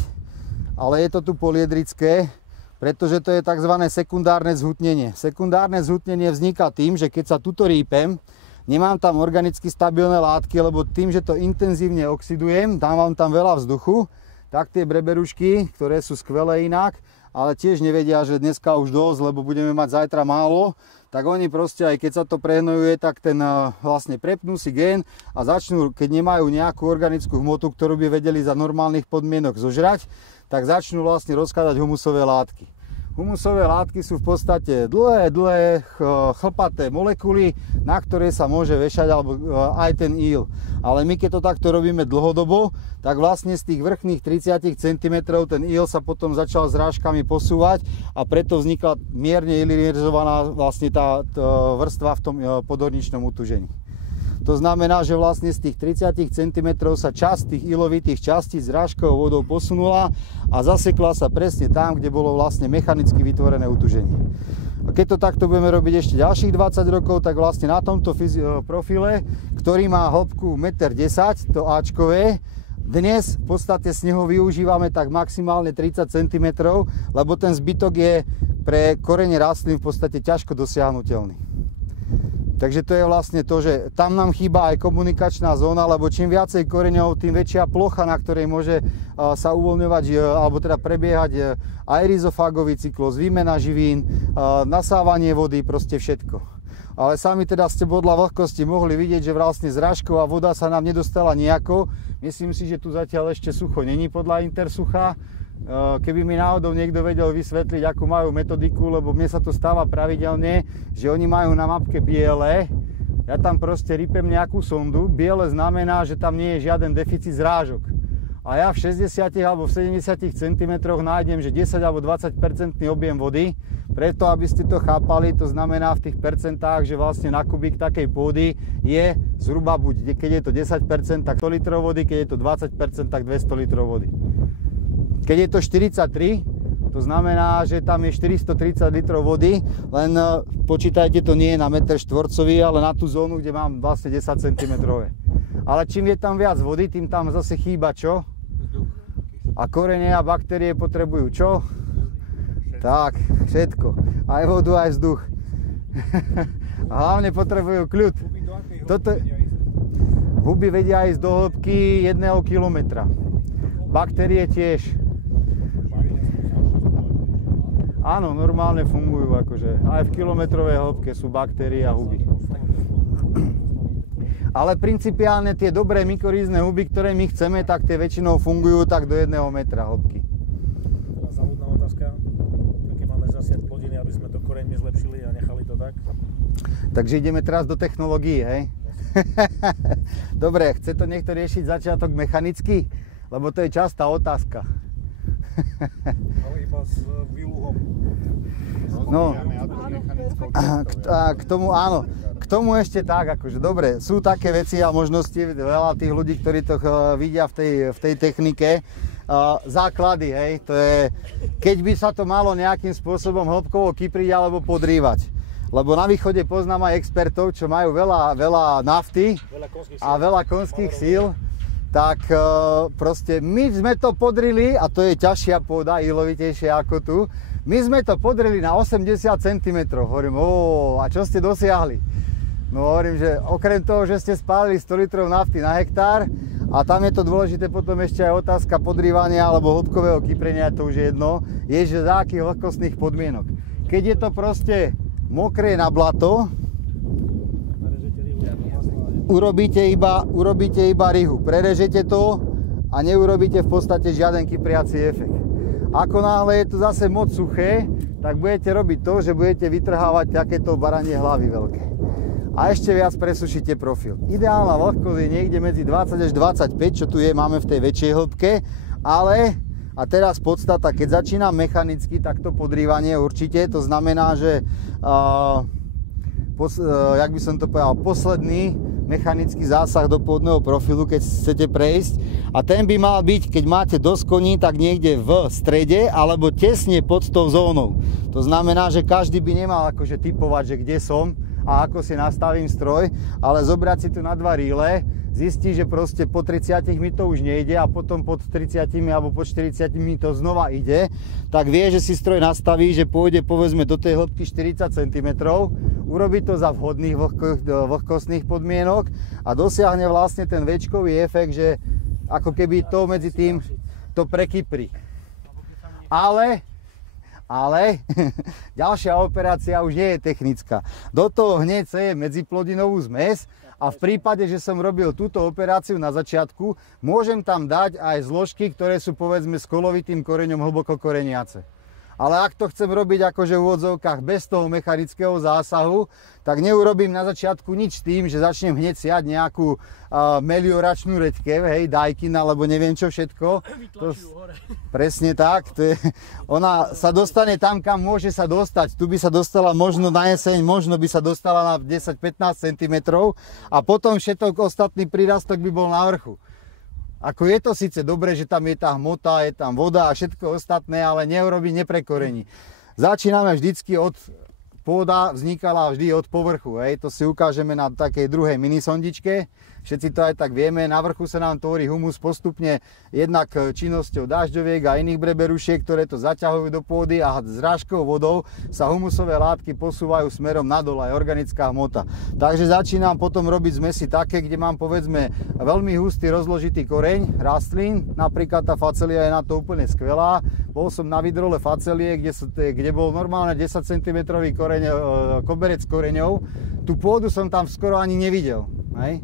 ale je to tu poliedrické, pretože to je tzv. Sekundárne zhutnenie. Sekundárne zhutnenie vzniká tým, že keď sa tuto rýpem, nemám tam organicky stabilné látky, lebo tým, že to intenzívne oxidujem, dávam tam veľa vzduchu, tak tie breberušky, ktoré sú skvelé inak, ale tiež nevedia, že dneska už dosť, lebo budeme mať zajtra málo, tak oni proste, aj keď sa to prehnojuje, tak ten vlastne prepnú si gén a začnú, keď nemajú nejakú organickú hmotu, ktorú by vedeli za normálnych podmienok zožrať, tak začnú vlastne rozkladať humusové látky. Humusové látky sú v podstate dlhé, chlpaté molekuly, na ktoré sa môže vešať alebo aj ten íl. Ale my keď to takto robíme dlhodobo, tak vlastne z tých vrchných 30 cm ten íl sa potom začal zrážkami posúvať a preto vznikla mierne ilinizovaná vlastne tá vrstva v tom podorničnom utužení. To znamená, že vlastne z tých 30 cm sa časť tých ilovitých častíc zrážkovou vodou posunula a zasekla sa presne tam, kde bolo vlastne mechanicky vytvorené utuženie. A keď to takto budeme robiť ešte ďalších 20 rokov, tak vlastne na tomto profile, ktorý má hĺbku 1,10 m, to Ačkové, dnes v podstate z neho využívame tak maximálne 30 cm, lebo ten zbytok je pre korene rastlín v podstate ťažko dosiahnutelný. Takže to je vlastne to, že tam nám chýba aj komunikačná zóna, lebo čím viacej koreňov, tým väčšia plocha, na ktorej môže sa uvoľňovať, alebo teda prebiehať aerizofágový cyklus, výmena živín, nasávanie vody, proste všetko. Ale sami teda ste podľa vlhkosti mohli vidieť, že vlastne zrážková voda sa nám nedostala nejako. Myslím si, že tu zatiaľ ešte sucho není podľa Intersucha. Keby mi náhodou niekto vedel vysvetliť, akú majú metodiku, lebo mne sa to stáva pravidelne, že oni majú na mapke biele, ja tam proste rypem nejakú sondu, biele znamená, že tam nie je žiaden deficit zrážok. A ja v 60 alebo v 70 cm nájdem, že 10 alebo 20% objem vody, preto aby ste to chápali, to znamená v tých percentách, že vlastne na kubík takej pôdy je zhruba buď, keď je to 10%, tak 100 litrov vody, keď je to 20%, tak 200 litrov vody. Keď je to 43, to znamená, že tam je 430 litrov vody, len počítajte, to nie je na meter štvorcový, ale na tú zónu, kde mám vlastne 10 cm. Ale čím je tam viac vody, tým tam zase chýba čo? A korene a baktérie potrebujú čo? Tak, všetko. Aj vodu, aj vzduch. A hlavne potrebujú kľud. Huby vedia ísť do hĺbky 1 kilometra. Baktérie tiež. Áno, normálne fungujú, akože aj v kilometrovej hĺbke sú baktérie a huby. Ale principiálne tie dobré mykorízne huby, ktoré my chceme, tak tie väčšinou fungujú tak do 1 metra hĺbky. Teraz závodná otázka, aké máme zasiať plodiny, aby sme to koreňmi zlepšili a nechali to tak? Takže ideme teraz do technológií, hej? Dobre, chce to niekto riešiť začiatok mechanicky? Lebo to je častá otázka. Ale iba s výluhom. No, k tomu áno. K tomu ešte tak, akože dobre, sú také veci a možnosti, veľa tých ľudí, ktorí to vidia v tej technike. Základy, hej, to je, keď by sa to malo nejakým spôsobom hĺbkovo kypriť alebo podrývať. Lebo na východe poznám aj expertov, čo majú veľa nafty a veľa konských síl. Tak proste my sme to podrili, a to je ťažšia pôda, ilovitejšia ako tu, my sme to podrili na 80 cm. Hovorím, a čo ste dosiahli? No hovorím, že okrem toho, že ste spálili 100 litrov nafty na hektár, a tam je to dôležité potom ešte aj otázka podrývania alebo hĺbkového kyprenia, to už je jedno, je, že za akých vlhkostných podmienok. Keď je to proste mokré na blato, urobíte iba rihu, prerežete to a neurobíte v podstate žiaden kypriaci efekt. Ako náhle je to zase moc suché, tak budete robiť to, že budete vytrhávať takéto baranie hlavy veľké. A ešte viac presušíte profil. Ideálna vlhkosť je niekde medzi 20 až 25, čo tu je, máme v tej väčšej hĺbke, ale, a teraz podstata, keď začínam mechanicky, tak to podrývanie určite, to znamená, že jak by som to povedal, posledný mechanický zásah do pôdneho profilu, keď chcete prejsť. A ten by mal byť, keď máte dosť koní, tak niekde v strede alebo tesne pod tou zónou. To znamená, že každý by nemal akože typovať, že kde som a ako si nastavím stroj, ale zobrať si tu na 2 rýle, zistí, že proste po 30 mi to už nejde a potom pod 30 alebo pod 40 mi to znova ide, tak vie, že si stroj nastaví, že pôjde povedzme do tej hĺbky 40 cm, urobí to za vhodných vlhkostných podmienok a dosiahne vlastne ten väčkový efekt, že ako keby to medzi tým to prekyprí. Ale ďalšia operácia už nie je technická. Do toho hneď je medziplodinovú zmes a v prípade, že som robil túto operáciu na začiatku, môžem tam dať aj zložky, ktoré sú povedzme s kolovitým koreňom hlboko koreniace. Ale ak to chcem robiť akože v úvodzovkách bez toho mechanického zásahu, tak neurobím na začiatku nič s tým, že začnem hneď siať nejakú melioračnú reďkev, hej, Daikin alebo neviem čo všetko. Presne tak. Ona sa dostane tam, kam môže sa dostať. Tu by sa dostala možno na jeseň, možno by sa dostala na 10-15 cm a potom všetok ostatný prírastok by bol na vrchu. Ako je to síce dobré, že tam je tá hmota, je tam voda a všetko ostatné, ale neurobí, neprekorení. Začíname vždycky od pôda vznikala vždy od povrchu, hej. To si ukážeme na takej druhej minisondičke. Všetci to aj tak vieme, na vrchu sa nám tvorí humus postupne jednak činnosťou dažďoviek a iných breberušiek, ktoré to zaťahujú do pôdy a zrážkou vodou sa humusové látky posúvajú smerom nadol, aj organická hmota. Takže začínam potom robiť zmesi také, kde mám povedzme veľmi hustý rozložitý koreň rastlín, napríklad tá facelia je na to úplne skvelá. Bol som na vidrole facelie, kde bol normálne 10 cm koberec koreňov. Tú pôdu som tam skoro ani nevidel, hej.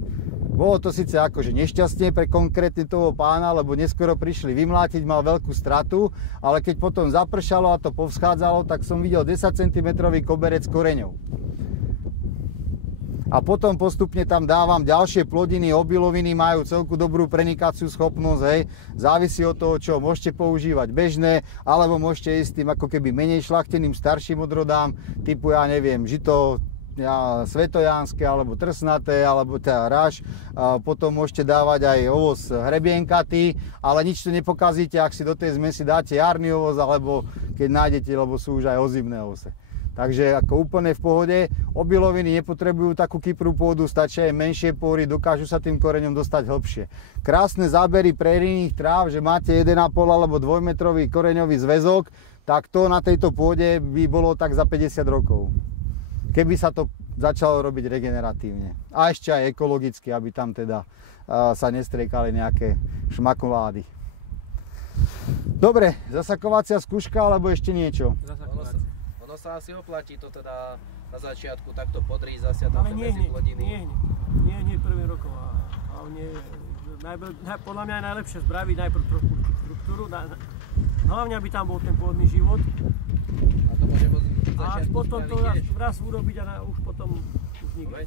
Bolo to síce akože nešťastie pre konkrétne toho pána, lebo neskoro prišli vymlátiť, mal veľkú stratu, ale keď potom zapršalo a to povschádzalo, tak som videl 10 cm koberec koreňov. A potom postupne tam dávam ďalšie plodiny, obiloviny, majú celku dobrú prenikaciu schopnosť, hej. Závisí od toho, čo môžete používať bežné, alebo môžete ísť tým ako keby menej šľachteným starším odrodám, typu ja neviem, žito, svetojánske, alebo trsnaté, alebo teda raž. Potom môžete dávať aj ovoz hrebienkatý, ale nič to nepokazíte, ak si do tej zmesi dáte jarný ovoz, alebo keď nájdete, lebo sú už aj ozimné ovoce. Takže ako úplne v pohode, obiloviny nepotrebujú takú kyprú pôdu, stačia aj menšie pory, dokážu sa tým koreňom dostať hlbšie. Krásne zábery prerijných tráv, že máte 1,5 alebo 2 metrový koreňový zväzok, tak to na tejto pôde by bolo tak za 50 rokov. Keby sa to začalo robiť regeneratívne. A ešte aj ekologicky, aby tam teda sa nestriekali nejaké šmakulády. Dobre, zasakovacia skúška alebo ešte niečo? Ono sa asi oplatí to teda na začiatku takto podriť, zasiať tam medzi plodiny. Nie prvým rokom. Podľa mňa je najlepšie spraviť najprv trochu štruktúru, hlavne aby tam bol ten pôvodný život. A to môže a až potom to raz urobiť a už potom vznikne.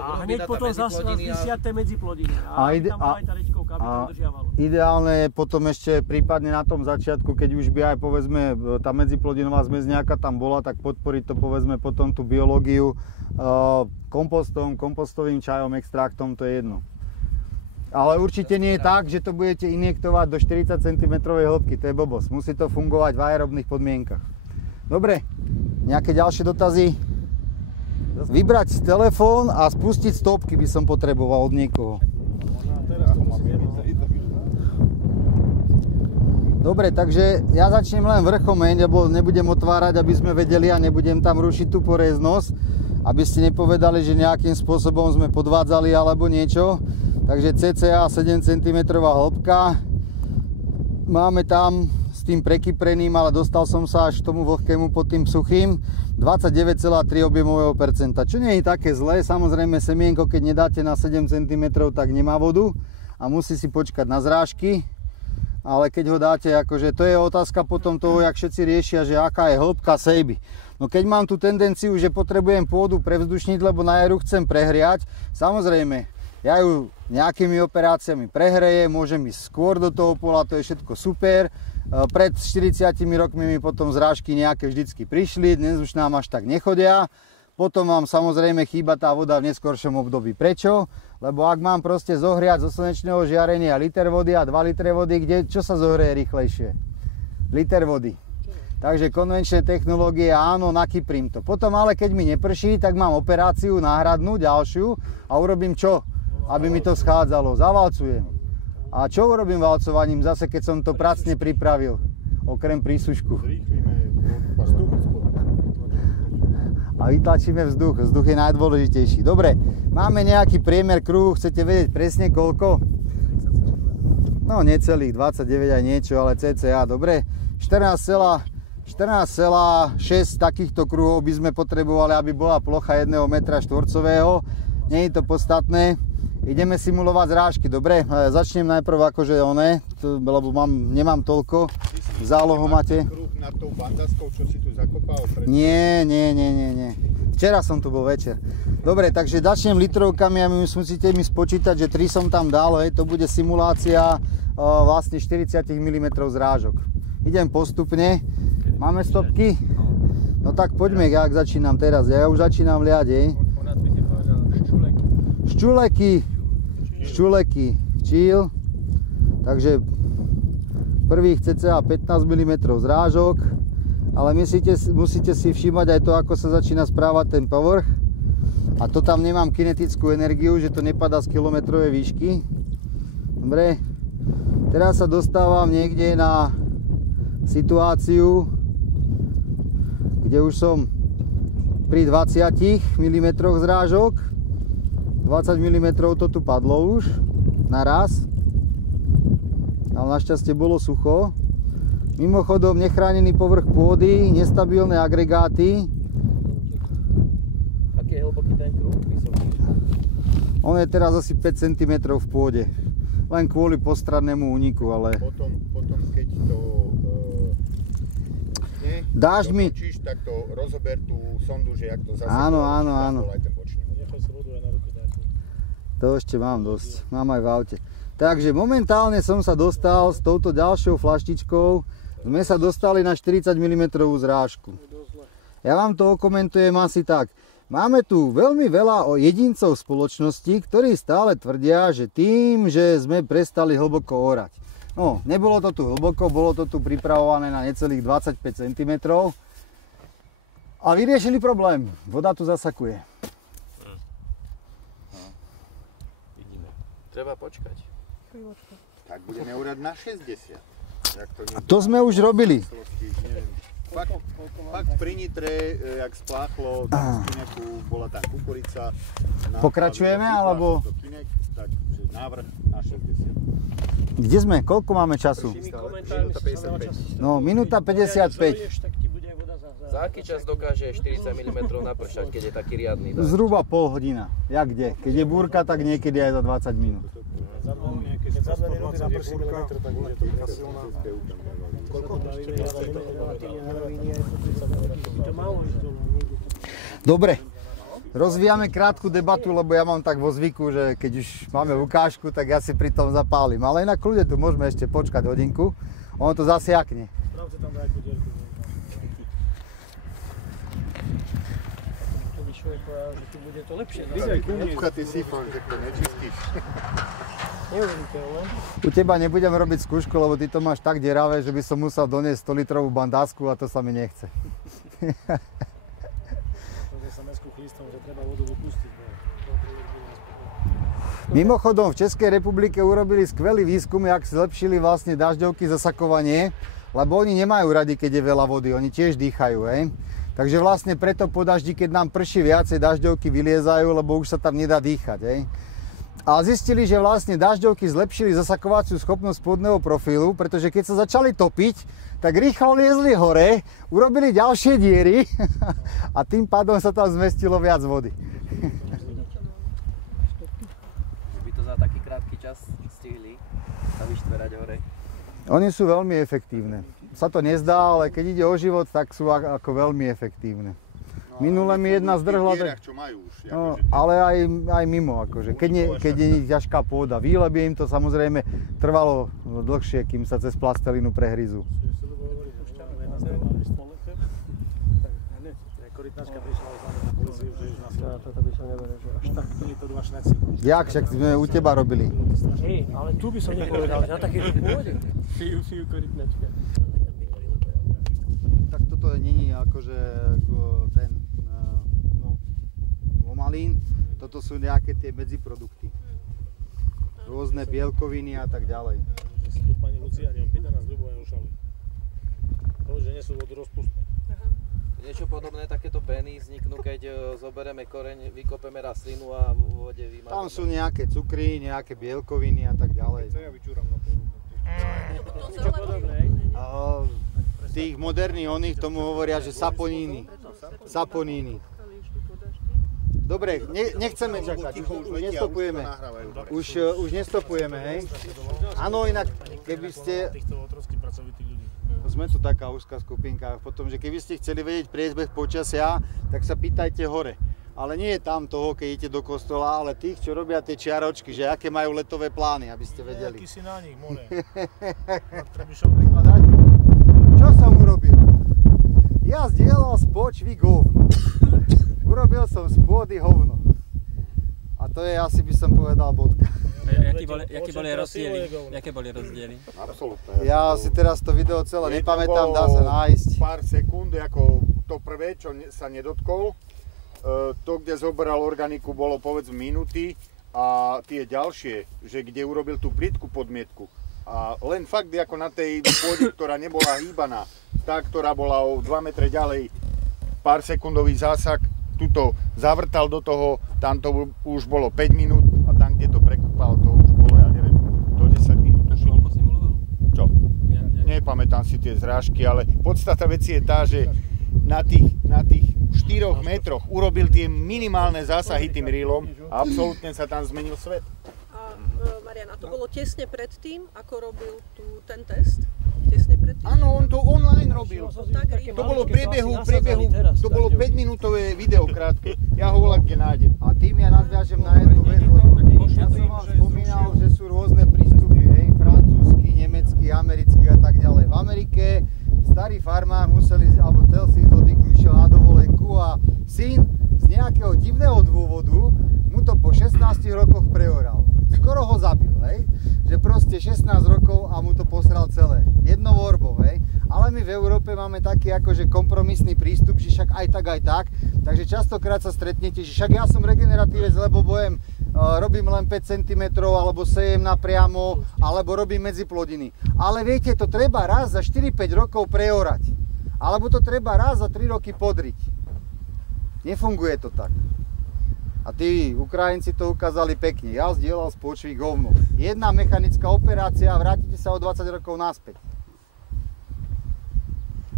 A hneď potom zase vysiate medzi plodiny. A tam aj tá rečkovka, aby to držiavalo. Ideálne je potom ešte prípadne na tom začiatku, keď už by aj povedzme tá medziplodinová zmes nejaká tam bola, tak podporiť to povedzme potom tú biológiu kompostom, kompostovým čajom, extraktom, to je jedno. Ale určite nie je tak, že to budete injektovať do 40 cm hĺbky, to je blbosť. Musí to fungovať v aerobných podmienkach. Dobre, nejaké ďalšie dotazy? Vybrať telefón a spustiť stopky by som potreboval od niekoho. Dobre, takže ja začnem len vrchom, lebo nebudem otvárať, aby sme vedeli a nebudem tam rušiť tú poreznosť, aby ste nepovedali, že nejakým spôsobom sme podvádzali alebo niečo. Takže cca 7 cm hĺbka. Máme tam s tým prekypreným, ale dostal som sa až k tomu vlhkému pod tým suchým, 29,3 objemového percenta, čo nie je také zlé. Samozrejme semienko, keď nedáte na 7 cm, tak nemá vodu a musí si počkať na zrážky. Ale keď ho dáte, akože to je otázka potom toho, jak všetci riešia, že aká je hĺbka sejby. No keď mám tú tendenciu, že potrebujem pôdu prevzdušniť, lebo na jaru chcem prehriať, samozrejme, ja ju nejakými operáciami prehrejem, môžem ísť skôr do toho pola, to je všetko super. Pred 40 rokmi mi potom zrážky nejaké vždycky prišli, dnes už nám až tak nechodia. Potom vám samozrejme chýba tá voda v neskoršom období. Prečo? Lebo ak mám proste zohriať zo slnečného žiarenia liter vody a 2 litre vody, čo sa zohrie rýchlejšie? Liter vody. Takže konvenčné technológie, áno, nakyprím to. Potom ale keď mi neprší, tak mám operáciu náhradnú, ďalšiu a urobím čo? Aby mi to schádzalo. Zavalcujem. A čo urobím valcovaním zase, keď som to pracne pripravil? Okrem prísušku. A vytlačíme vzduch. Vzduch je najdôležitejší. Dobre, máme nejaký priemer kruhu, chcete vedieť presne koľko? No necelých 29 aj niečo, ale cca, dobre. 14,6 takýchto kruhov by sme potrebovali, aby bola plocha 1 metra štvorcového. Nie je to podstatné. Ideme simulovať zrážky, dobre? Začnem najprv akože lebo nemám toľko. V zálohu máte. Kruh nad tou bandaskou, čo si tu zakopal? Nie. Včera som tu bol večer. Dobre, takže začnem litrovkami a musíte mi spočítať, že 3 som tam dal, to bude simulácia vlastne 40 mm zrážok. Idem postupne. Máme stopky? No tak poďme, jak začínam teraz. Ja už začínam liať, Ščuleky, včíl. Takže prvých cca 15 mm zrážok ale musíte si všímať aj to, ako sa začína správať ten povrch. A to tam nemám kinetickú energiu, že to nepadá z kilometrovej výšky. Dobre, teraz sa dostávam niekde na situáciu, kde už som pri 20 mm zrážok. 20 mm to tu padlo už naraz, ale našťastie bolo sucho. Mimochodom, nechránený povrch pôdy, nestabilné agregáty. Aký je hlboký ten kruh? Vysoký? On je teraz asi 5 cm v pôde. Len kvôli postradnému úniku, ale... Potom keď to dážďmi... dotočíš, tak to rozober tú sondu, že jak to zase... Áno. Nechaj sa vodu aj na ruku dať. To ešte mám dosť. Mám aj v aute. Takže momentálne som sa dostal s touto ďalšou flaštičkou. Sme sa dostali na 40 mm zrážku. Ja vám to okomentujem asi tak. Máme tu veľmi veľa jedincov spoločnosti, ktorí stále tvrdia, že tým, že sme prestali hlboko orať. No, nebolo to tu hlboko, bolo to tu pripravované na necelých 25 cm. A vyriešili problém. Voda tu zasakuje. Vidíme. Treba počkať. Tak budeme urať na 60. To sme už robili. Fakt pri Nitre, jak spláchlo, tak z Kineku bola tam kukurica. Pokračujeme, alebo? Kinek, takže návrh na 60. Kde sme? Koľko máme času? No, minúta 55. Za aký čas dokáže 40 mm napršať, keď je taký riadny? Zhruba pol hodina. Jak kde? Keď je búrka, tak niekedy aj za 20 minút. Keď za 2 minúty naprší milimetr, tak bude to taká silná. Dobre, rozvíjame krátku debatu, lebo ja mám tak vo zvyku, že keď už máme ukážku, tak ja si pri tom zapálim. Ale inak kľudne tu môžeme ešte počkať hodinku, ono to zasiakne. Spravte tam nejakú dierku. To by človek povedal, že tu bude to lepšie. Upchatý sifón, že to nečistíš. U teba nebudem robiť skúšku, lebo ty to máš tak deravé, že by som musel doniesť 100 litrovú bandásku a to sa mi nechce. Mimochodom, v Českej republike urobili skvelý výskum, jak zlepšili vlastne dažďovky zasakovanie, lebo oni nemajú radi, keď je veľa vody, oni tiež dýchajú, hej. Takže vlastne preto po daždi, keď nám prší viacej, dažďovky vyliezajú, lebo už sa tam nedá dýchať, hej. A zistili, že vlastne dažďovky zlepšili zasakovaciu schopnosť spodného profilu, pretože keď sa začali topiť, tak rýchlo liezli hore, urobili ďalšie diery a tým pádom sa tam zmestilo viac vody. Že by to za taký krátky čas stihli sa vyštverať hore. Oni sú veľmi efektívne. Sa to nezdá, ale keď ide o život, tak sú ako veľmi efektívne. Minule mi jedna zdrhla, ale aj mimo, akože. Keď je ťažká pôda. Výlebie im to samozrejme trvalo dlhšie, kým sa cez plastelinu prehryzú. Jak, však sme u teba robili. Hej, ale tu by som nepovedal, že na takéto pôde. Fiu, korytnačka. Tak toto není akože ten omalín, toto sú nejaké tie medziprodukty. Rôzne bielkoviny a tak ďalej. Že si tu pani Lucia neopýta nás ľubo aj ošali. To, že nie sú vodu rozpustné. Niečo podobné, takéto pény vzniknú, keď zoberieme koreň, vykopeme rastlinu a v vode vymážeme. Tam sú nejaké cukry, nejaké bielkoviny a tak ďalej. Ja vyčúram na pôdu. Niečo podobné, hej? Tých moderných oných tomu hovoria, že saponíny. Saponíny. Dobre, nechceme čakať, už nestopujeme. Už nestopujeme, hej? Áno, inak keby ste... Týchto otrocky pracovitých ľudí. Sme tu taká úzká skupinka, potom, že keby ste chceli vedieť priebeh počasia, tak sa pýtajte hore. Ale nie je tam toho, keď idete do kostola, ale tých, čo robia tie čiaročky, že aké majú letové plány, aby ste vedeli. Aký si na nich, more. Čo som urobil? Ja zdieľal z počvy hovno. Urobil som z pôdy hovno. A to je asi, by som povedal, bodka. Jaký boli rozdiely? Jaké boli rozdiely? Absolútne. Ja si teraz to video celé nepamätám, dá sa nájsť. Pár sekúnd, ako to prvé, čo sa nedotkol. To, kde zoberal organiku, bolo povedzme minúty a tie ďalšie, že kde urobil tú plitku podmietku. A len fakt, ako na tej pôde, ktorá nebola hýbaná, tá, ktorá bola o 2 metre ďalej, pár sekundový zásah, tuto zavrtal do toho, tam to už bolo 5 minút a tam, kde to prekúpal, to už bolo, ja neviem, do 10 minút. Koľko simuloval? Čo? Nepamätám si tie zrážky, ale podstata veci je tá, že na tých 4 metroch urobil tie minimálne zásahy tým reelom a absolútne sa tam zmenil svet. A Mariana, to bolo tesne pred tým, ako robil ten test? Tesne pred tým? Áno, on to online robil. To bolo to bolo 5-minútové video krátke. Ja ho volám, kde nájdem. A tým ja nadviažem na jednu vec, lebo ja som vám spomínal, že sú rôzne prístupy, hej, francúzsky, nemecký, americký a tak ďalej. V Amerike starý farmár musel ísť, alebo chcel si ísť oddychnúť, išiel na dovolenku a syn z nejakého divného dôvodu mu to po 16 rokoch preoral. Skoro ho zabil, hej? Že proste 16 rokov a mu to posral celé. Jednou orbou, hej? Ale my v Európe máme taký akože kompromisný prístup, že však aj tak. Takže častokrát sa stretnete, že však ja som regeneratívec, lebo robím len 5 cm, alebo sejem napriamo, alebo robím medzi plodiny. Ale viete, to treba raz za 4-5 rokov preorať. Alebo to treba raz za 3 roky podriť. Nefunguje to tak. A tí Ukrajinci to ukázali pekne. Ja zdieľal spôčvík hovno. Jedna mechanická operácia a vrátite sa o 20 rokov naspäť.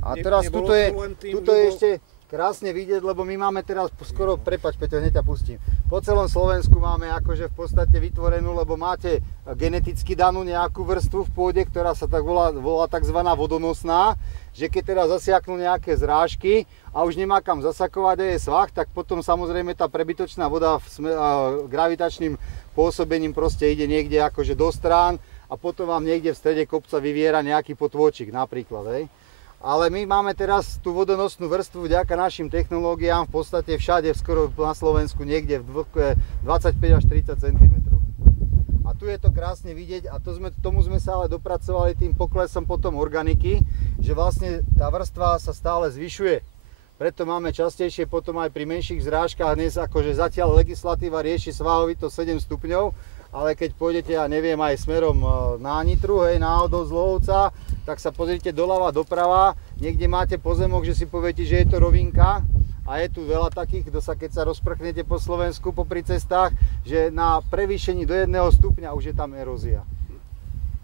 A teraz tuto je ešte krásne vidieť, lebo my máme teraz skoro, prepáč Peťo, hneď ťa pustím. Po celom Slovensku máme akože v podstate vytvorenú, lebo máte geneticky danú nejakú vrstvu v pôde, ktorá sa tak volá tzv. Vodonosná, že keď teda zasiaknú nejaké zrážky a už nemá kam zasakovať a je svah, tak potom samozrejme tá prebytočná voda gravitačným pôsobením proste ide niekde akože do strán a potom vám niekde v strede kopca vyviera nejaký potôčik napríklad, hej. Ale my máme teraz tú vodonosnú vrstvu vďaka našim technológiám v podstate všade, skoro na Slovensku, niekde v 25 až 30 cm. A tu je to krásne vidieť a tomu sme sa ale dopracovali tým poklesom potom organiky, že vlastne tá vrstva sa stále zvyšuje. Preto máme častejšie potom aj pri menších zrážkach, dnes akože zatiaľ legislatíva rieši svahovito 7 stupňov, ale keď pôjdete, ja neviem, aj smerom na Nitru, hej, náhodou z Lohovca, tak sa pozrite doľava, doprava, niekde máte pozemok, že si poviete, že je to rovinka a je tu veľa takých, keď sa rozprchnete po Slovensku popri cestách, že na prevýšení do 1 stupňa už je tam erózia.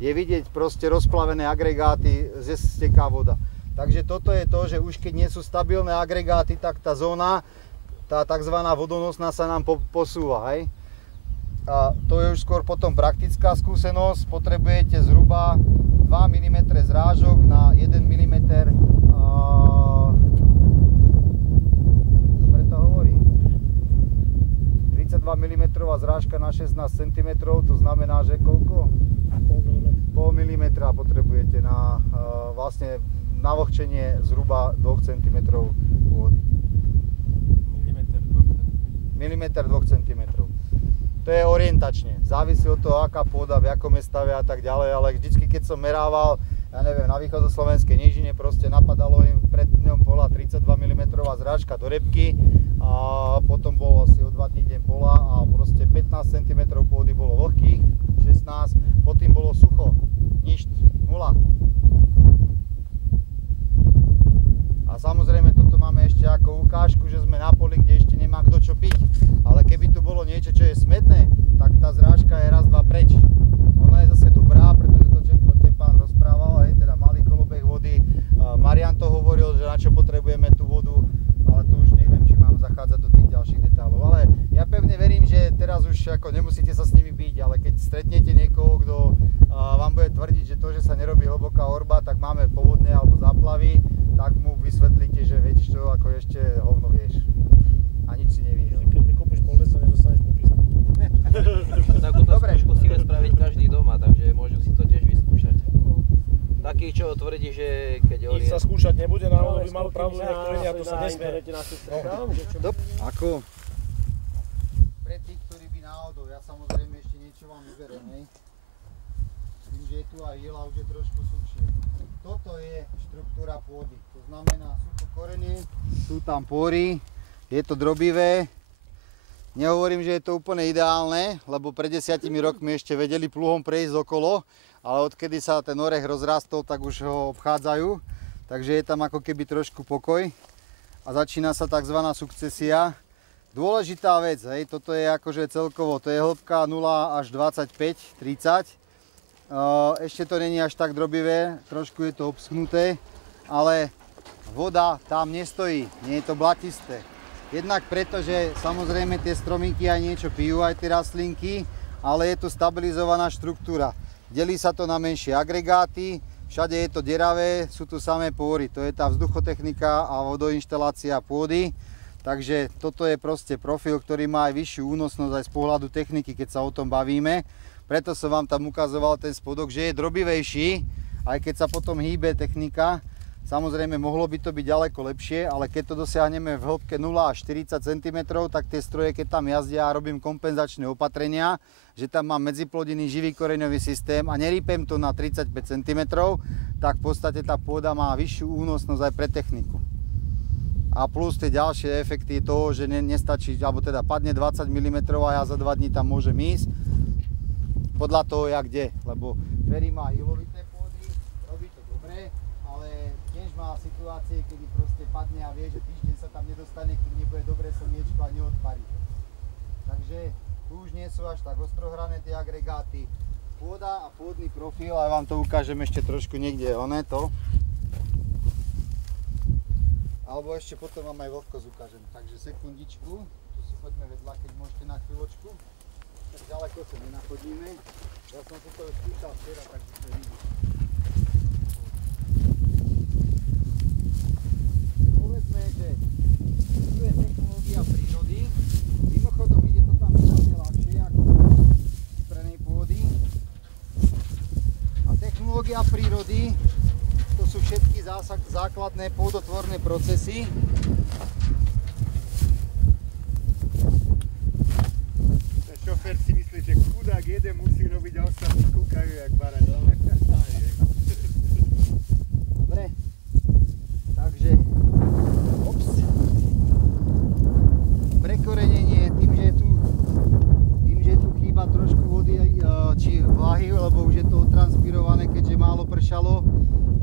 Je vidieť proste rozplavené agregáty, steká voda. Takže toto je to, že už keď nie sú stabilné agregáty, tak tá zóna, tá tzv. Vodonosná sa nám posúva, hej. A to je už skôr potom praktická skúsenosť, potrebujete zhruba 2 mm zrážok na 1 mm, dobre to hovorí, 32 mm zrážka na 16 cm, to znamená, že koľko? Pol milimetra potrebujete na vlastne navlhčenie zhruba 2 cm pôdy. Milimeter 2 cm. To je orientačne, závisí od toho, aká pôda, v akom je stave a tak ďalej, ale vždycky, keď som merával, ja neviem, na východoslovenskej nížine, proste napadalo im pred dňom pola 32 mm zrážka do repky a potom bolo asi o 2 týždeň pola a proste 15 cm pôdy bolo vlhkých, 16, potom bolo sucho, nič, 0. A samozrejme toto máme ešte ako ukážku, že sme na poli, kde ešte nemá kto čo piť. Ale keby tu bolo niečo, čo je smedné, tak tá zrážka je raz, dva preč. Ona je zase dobrá, pretože to, čo ten pán rozprával, aj teda malý kolobeh vody. Marian to hovoril, že na čo potrebujeme tú vodu, ale tu už neviem, či mám zachádzať do tých ďalších detailov. Ale ja pevne verím, že teraz už ako nemusíte sa s nimi byť, ale keď stretnete niekoho, kto vám bude tvrdiť, že to, že sa nerobí hlboká orba, tak máme povodne alebo záplavy, tak mu vysvetlíte, že vieš čo, ako ešte hovno vieš. A nič si nevidel. Keď vykopeš pol deca, nedostaneš popísku. Takúto skúšku si vie spraviť každý doma, takže môžu si to tiež vyskúšať. Taký, čo tvrdí, že keď Nič sa skúšať nebude, náhodou by mal pravdu niektorý a to sa nesmie. Ako? Pre tých, ktorí by náhodou, ja samozrejme ešte niečo vám vyberiem, hej. Tým, že je tu aj jela, už je trošku suchšie. Toto je štruktúra pôdy, to znamená, sú tu korene, sú tam pory, je to drobivé. Nehovorím, že je to úplne ideálne, lebo pred 10 rokmi ešte vedeli pluhom prejsť okolo, ale odkedy sa ten orech rozrastol, tak už ho obchádzajú, takže je tam ako keby trošku pokoj a začína sa tzv. Sukcesia. Dôležitá vec, hej, toto je akože celkovo, to je hĺbka 0 až 25-30. Ešte to není až tak drobivé, trošku je to obschnuté, ale voda tam nestojí, nie je to blatisté. Jednak preto, že samozrejme tie stromíky aj niečo pijú, aj tie rastlinky, ale je to stabilizovaná štruktúra. Delí sa to na menšie agregáty, všade je to deravé, sú tu samé pory, to je tá vzduchotechnika a vodoinštalácia pôdy. Takže toto je proste profil, ktorý má aj vyššiu únosnosť aj z pohľadu techniky, keď sa o tom bavíme. Preto som vám tam ukazoval ten spodok, že je drobivejší, aj keď sa potom hýbe technika. Samozrejme, mohlo by to byť ďaleko lepšie, ale keď to dosiahneme v hĺbke 0 až 40 cm, tak tie stroje, keď tam jazdia, robím kompenzačné opatrenia, že tam mám medziplodiny, živý koreňový systém a nerýpem to na 35 cm, tak v podstate tá pôda má vyššiu únosnosť aj pre techniku. A plus tie ďalšie efekty toho, že nestačí, alebo teda padne 20 mm a ja za 2 dní tam môžem ísť. Podľa toho, jak kde, lebo Ferry má ilovité pôdy, robí to dobre, ale tiež má situácie, kedy proste padne a vie, že týždeň sa tam nedostane, kým nebude dobre slniečko a neodparí. Takže tu už nie sú až tak ostrohrané tie agregáty. Pôda a pôdny profil, a vám to ukážem ešte trošku niekde, to. Alebo ešte potom vám aj vlhkosť ukážem. Takže sekundičku, tu si poďme vedľa, keď môžete na chvíľočku. Tak ďaleko sa nenachodíme. Ja som toto už skúšal včera, takže to vidí. Povedzme, že tu je technológia prírody. Mimochodom ide to tam veľmi ľahšie ako vyprenej pôdy. A technológia prírody, to sú všetky základné pôdotvorné procesy. Šofér si myslí, že chudák jeden musí robiť a ostatní kúkajú jak barani. Dobre, takže prekorenenie, tým, že tu chýba trošku vody či vlahy, lebo už je to transpirované, keďže málo pršalo.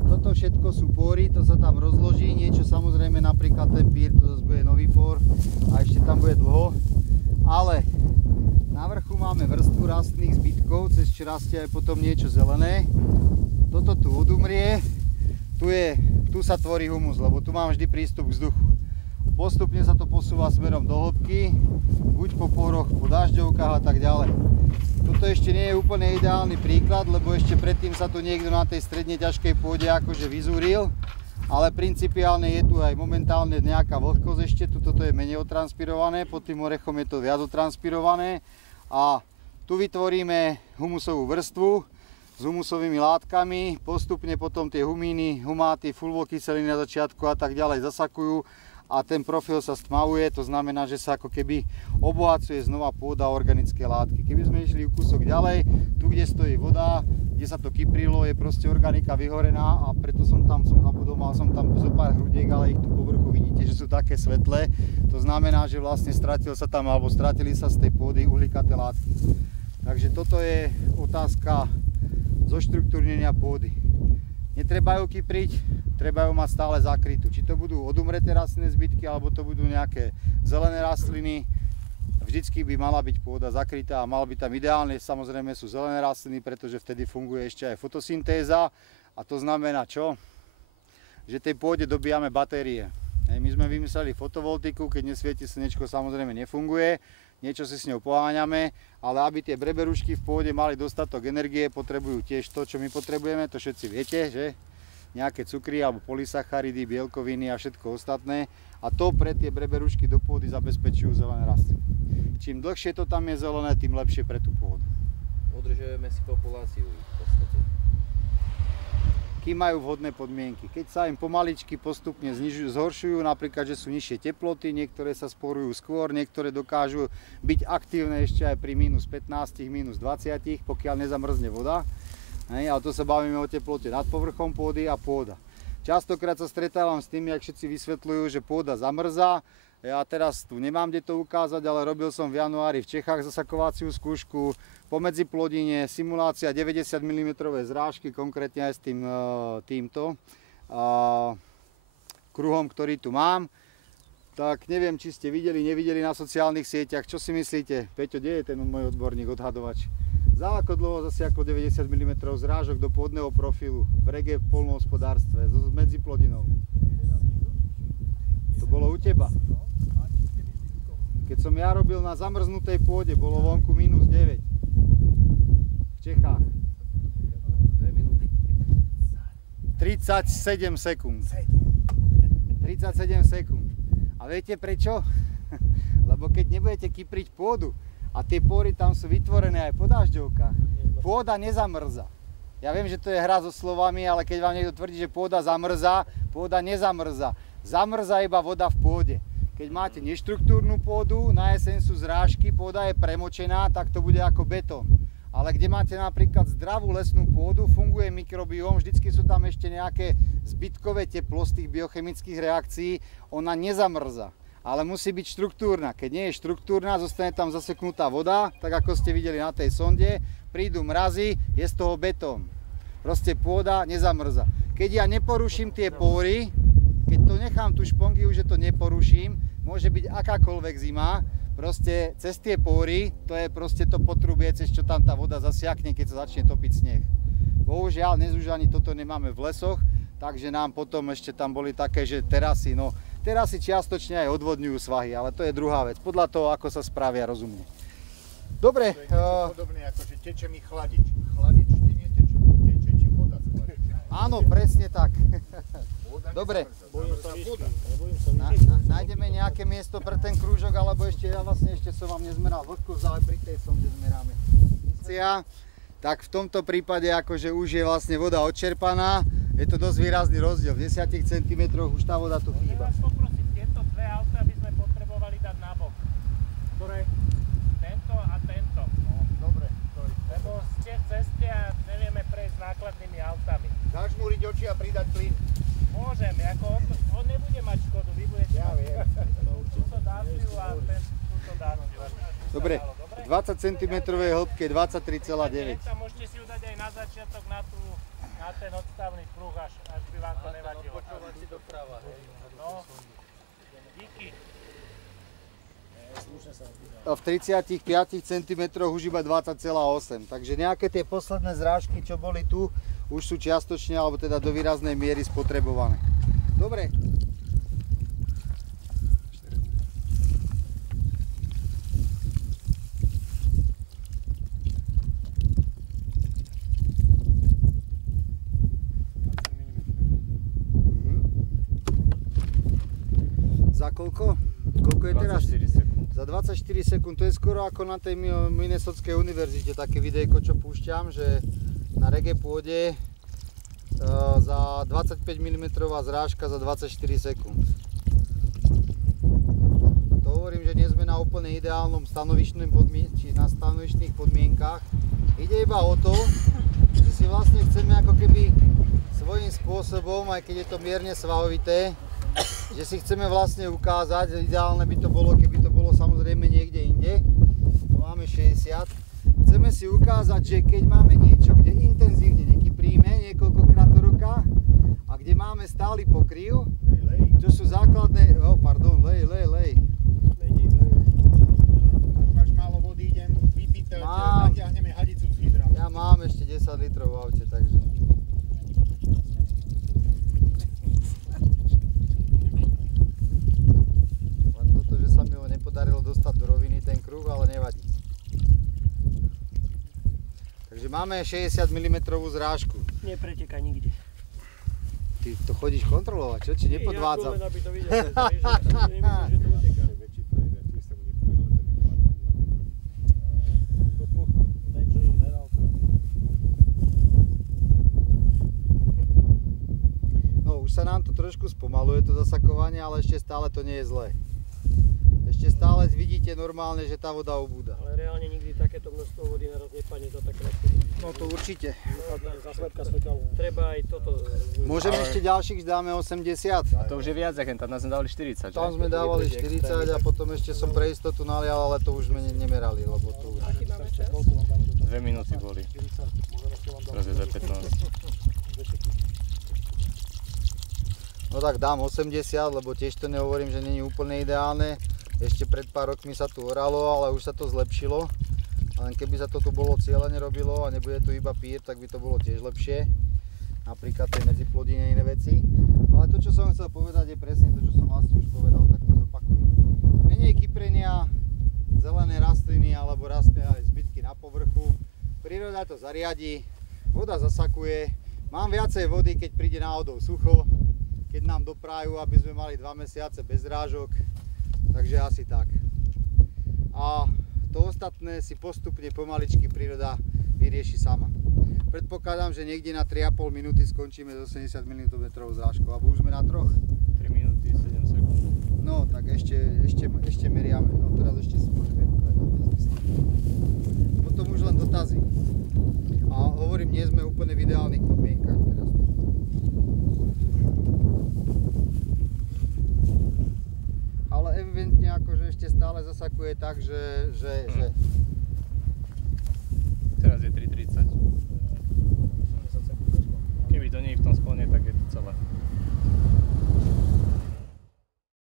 Toto všetko sú pory, to sa tam rozloží, niečo samozrejme, napríklad ten pír, to zase bude nový por a ešte tam bude dlho. Ale na vrchu máme vrstvu rastných zbytkov, cez čo rastie aj potom niečo zelené. Toto tu odumrie, tu sa tvorí humus, lebo tu mám vždy prístup k vzduchu. Postupne sa to posúva smerom do hĺbky, buď po poroch, po dažďovkách a tak ďalej. Toto ešte nie je úplne ideálny príklad, lebo ešte predtým sa tu niekto na tej stredne ťažkej pôde akože vyzúril, ale principiálne je tu aj momentálne nejaká vlhkosť ešte, toto je menej otranspirované, pod tým orechom je to viac otranspirované a tu vytvoríme humusovú vrstvu s humusovými látkami, postupne potom tie humíny, humáty, fulvokyseliny na začiatku a tak ďalej zasakujú a ten profil sa stmavuje, to znamená, že sa ako keby obohacuje znova pôda organické látky. Keby sme išli kúsok ďalej, tu kde stojí voda, kde sa to kyprilo, je proste organika vyhorená a preto som tam zabudol, mal som tam zo pár hrudiek, ale ich tu po vrchu vidíte, že sú také svetlé. To znamená, že vlastne stratili sa z tej pôdy uhlíkaté látky. Takže toto je otázka zoštruktúrnenia pôdy. Netreba ju kypriť, treba ju mať stále zakrytú. Či to budú odumreté rastlinné zbytky, alebo to budú nejaké zelené rastliny. Vždycky by mala byť pôda zakrytá a mal by tam ideálne, samozrejme sú zelené rastliny, pretože vtedy funguje ešte aj fotosyntéza. A to znamená čo? Že tej pôde dobíjame batérie. My sme vymysleli fotovoltiku, keď nesvieti slnečko, samozrejme nefunguje. Niečo si s ňou poháňame, ale aby tie breberušky v pôde mali dostatok energie, potrebujú tiež to, čo my potrebujeme, to všetci viete, že? Nejaké cukry alebo polysacharidy, bielkoviny a všetko ostatné. A to pre tie breberušky do pôdy zabezpečujú zelené rastliny. Čím dlhšie to tam je zelené, tým lepšie pre tú pôdu. Udržujeme si populáciu v podstate. kým majú vhodné podmienky. Keď sa im pomaličky postupne zhoršujú, napríklad, že sú nižšie teploty, niektoré sa sporujú skôr, niektoré dokážu byť aktívne ešte aj pri minus 15, minus 20, pokiaľ nezamrzne voda. Hej, ale to sa bavíme o teplote nad povrchom pôdy a pôda. Častokrát sa stretávam s tým, jak všetci vysvetľujú, že pôda zamrzá. Ja teraz tu nemám kde to ukázať, ale robil som v januári v Čechách zasakovaciu skúšku pomedzi plodine, simulácia 90 mm zrážky, konkrétne aj s týmto kruhom, ktorý tu mám. Tak neviem, či ste videli, nevideli na sociálnych sieťach. Čo si myslíte? Peťo, kde je ten môj odborník, odhadovač? Za ako dlho zasiaklo 90 mm zrážok do pôdneho profilu v rege v poľnohospodárstve medzi plodinou? To bolo u teba. Keď som ja robil na zamrznutej pôde, bolo vonku minus 9 v Čechách. 37 sekúnd. 37 sekúnd. A viete prečo? Lebo keď nebudete kypriť pôdu a tie pory tam sú vytvorené aj po dažďovkách, pôda nezamrzá. Ja viem, že to je hra so slovami, ale keď vám niekto tvrdí, že pôda zamrzá, pôda nezamrzá. Zamrzá iba voda v pôde. Keď máte neštruktúrnu pôdu, na jeseň sú zrážky, pôda je premočená, tak to bude ako betón. Ale kde máte napríklad zdravú lesnú pôdu, funguje mikrobióm, vždycky sú tam ešte nejaké zbytkové teplo z tých biochemických reakcií, ona nezamrzá. Ale musí byť štruktúrna. Keď nie je štruktúrna, zostane tam zaseknutá voda, tak ako ste videli na tej sonde, prídu mrazy, je z toho betón. Proste pôda nezamrzá. Keď ja neporuším tie pory, keď to nechám tú špongiu, že to neporuším, môže byť akákoľvek zima, proste cez tie pory, to je proste to potrubie, cez čo tam tá voda zasiakne, keď sa začne topiť sneh. Bohužiaľ, dnes už ani toto nemáme v lesoch, takže nám potom ešte tam boli také, že terasy, no terasy čiastočne aj odvodňujú svahy, ale to je druhá vec, podľa toho, ako sa spravia rozumne. Dobre. To je podobné ako, že teče mi chladič. Chladič ti neteče, teče ti voda z chladiča. Áno, presne tak. Dobre, nájdeme nejaké miesto pre ten krúžok, alebo ešte, ja vlastne ešte som vám nezmeral vlhkosť, ale pri tej sonde zmeráme. Tak v tomto prípade akože už je vlastne voda odčerpaná, je to dosť výrazný rozdiel, v 10 cm už tá voda tu chýba. Môžem vás poprosiť, tieto dve auta by sme potrebovali dať nabok. Ktoré? Tento a tento. No, dobre. Lebo ste v ceste a nevieme prejsť nákladnými autami. Zažmúriť oči a pridať plyn. Môžem, ako on nebude mať škodu, vy budete mať. Túto dáciu a túto dáciu. Dobre, 20 cm hĺbke 23,9. Tam môžete si ju dať aj na začiatok na ten odstavný pruh, až by vám to nevadilo. Počúvať doprava, hej. No, díky. A v 35 cm už iba 20,8. Takže nejaké tie posledné zrážky, čo boli tu, už sú čiastočne, alebo teda do výraznej miery spotrebované. Dobre. Za koľko? Koľko je teraz? 24 sekúnd. Za 24 sekúnd. To je skoro ako na tej Minnesotskej univerzite, také videjko, čo púšťam, že na reggae pôde za 25 mm zrážka za 24 sekúnd. To hovorím, že nie sme na úplne ideálnom stanovištných podmienkach. Ide iba o to, že si vlastne chceme ako keby svojím spôsobom, aj keď je to mierne svahovité, že si chceme vlastne ukázať, ideálne by to bolo, keby to bolo samozrejme niekde inde. Tu máme 60. Chceme si ukázať, že keď máme niečo, kde intenzívne nekypríme niekoľkokrát do roka a kde máme stály pokryv, čo sú základné... lej. Ak máš málo vody, idem vypýtať, natiahneme hadicu z hydra. Ja mám ešte 10 litrov v aute, takže... Len toto, že sa mi ho nepodarilo dostať do roviny ten kruh, ale nevadí. Takže máme 60 mm zrážku. Nepreteká nikde. Ty to chodíš kontrolovať, čo? Či nepodvádzam? Ja len aby to videl, že nemyslím, že to uteká. sa nám to trošku spomaluje, to zasakovanie, ale ešte stále to nie je zlé. Ešte stále vidíte normálne, že tá voda ubúda. Ale reálne nikdy takéto množstvo vody naraz nepadne za tak krátko. No to určite. Treba aj toto. Môžeme ešte ďalších, dáme 80. A to už je viac, tam sme dávali 40, že? Tam sme dávali 40 a potom ešte som pre istotu nalial, ale to už sme nemerali, lebo to už... Aký máme čas? 2 minúty boli. Teraz je za 15. No tak dám 80, lebo tiež to nehovorím, že nie je úplne ideálne. Ešte pred pár rokmi sa tu oralo, ale už sa to zlepšilo. Len keby sa to tu bolo cieľene robilo a nebude tu iba pír, tak by to bolo tiež lepšie. Napríklad tie medziplodine iné veci. Ale to, čo som chcel povedať, je presne to, čo som vlastne už povedal, tak to zopakujem. Menej kyprenia, zelené rastliny alebo rastné aj zbytky na povrchu. Príroda to zariadi, voda zasakuje. Mám viacej vody, keď príde náhodou sucho, keď nám doprajú, aby sme mali 2 mesiace bez zrážok. Takže asi tak. A to ostatné si postupne pomaličky príroda vyrieši sama. Predpokladám, že niekde na 3,5 minúty skončíme s 80 mm zrážkou, alebo už sme na 3? 3 minúty 7 sekúnd. No tak ešte meriame. No teraz ešte si môžeme potom už len dotazy. A hovorím, nie sme úplne v ideálnych podmienkach teraz. Ale evidentne akože ešte stále zasakuje tak, že... Teraz je 3:30. Keby to nie je v tom sklone, tak je to celé.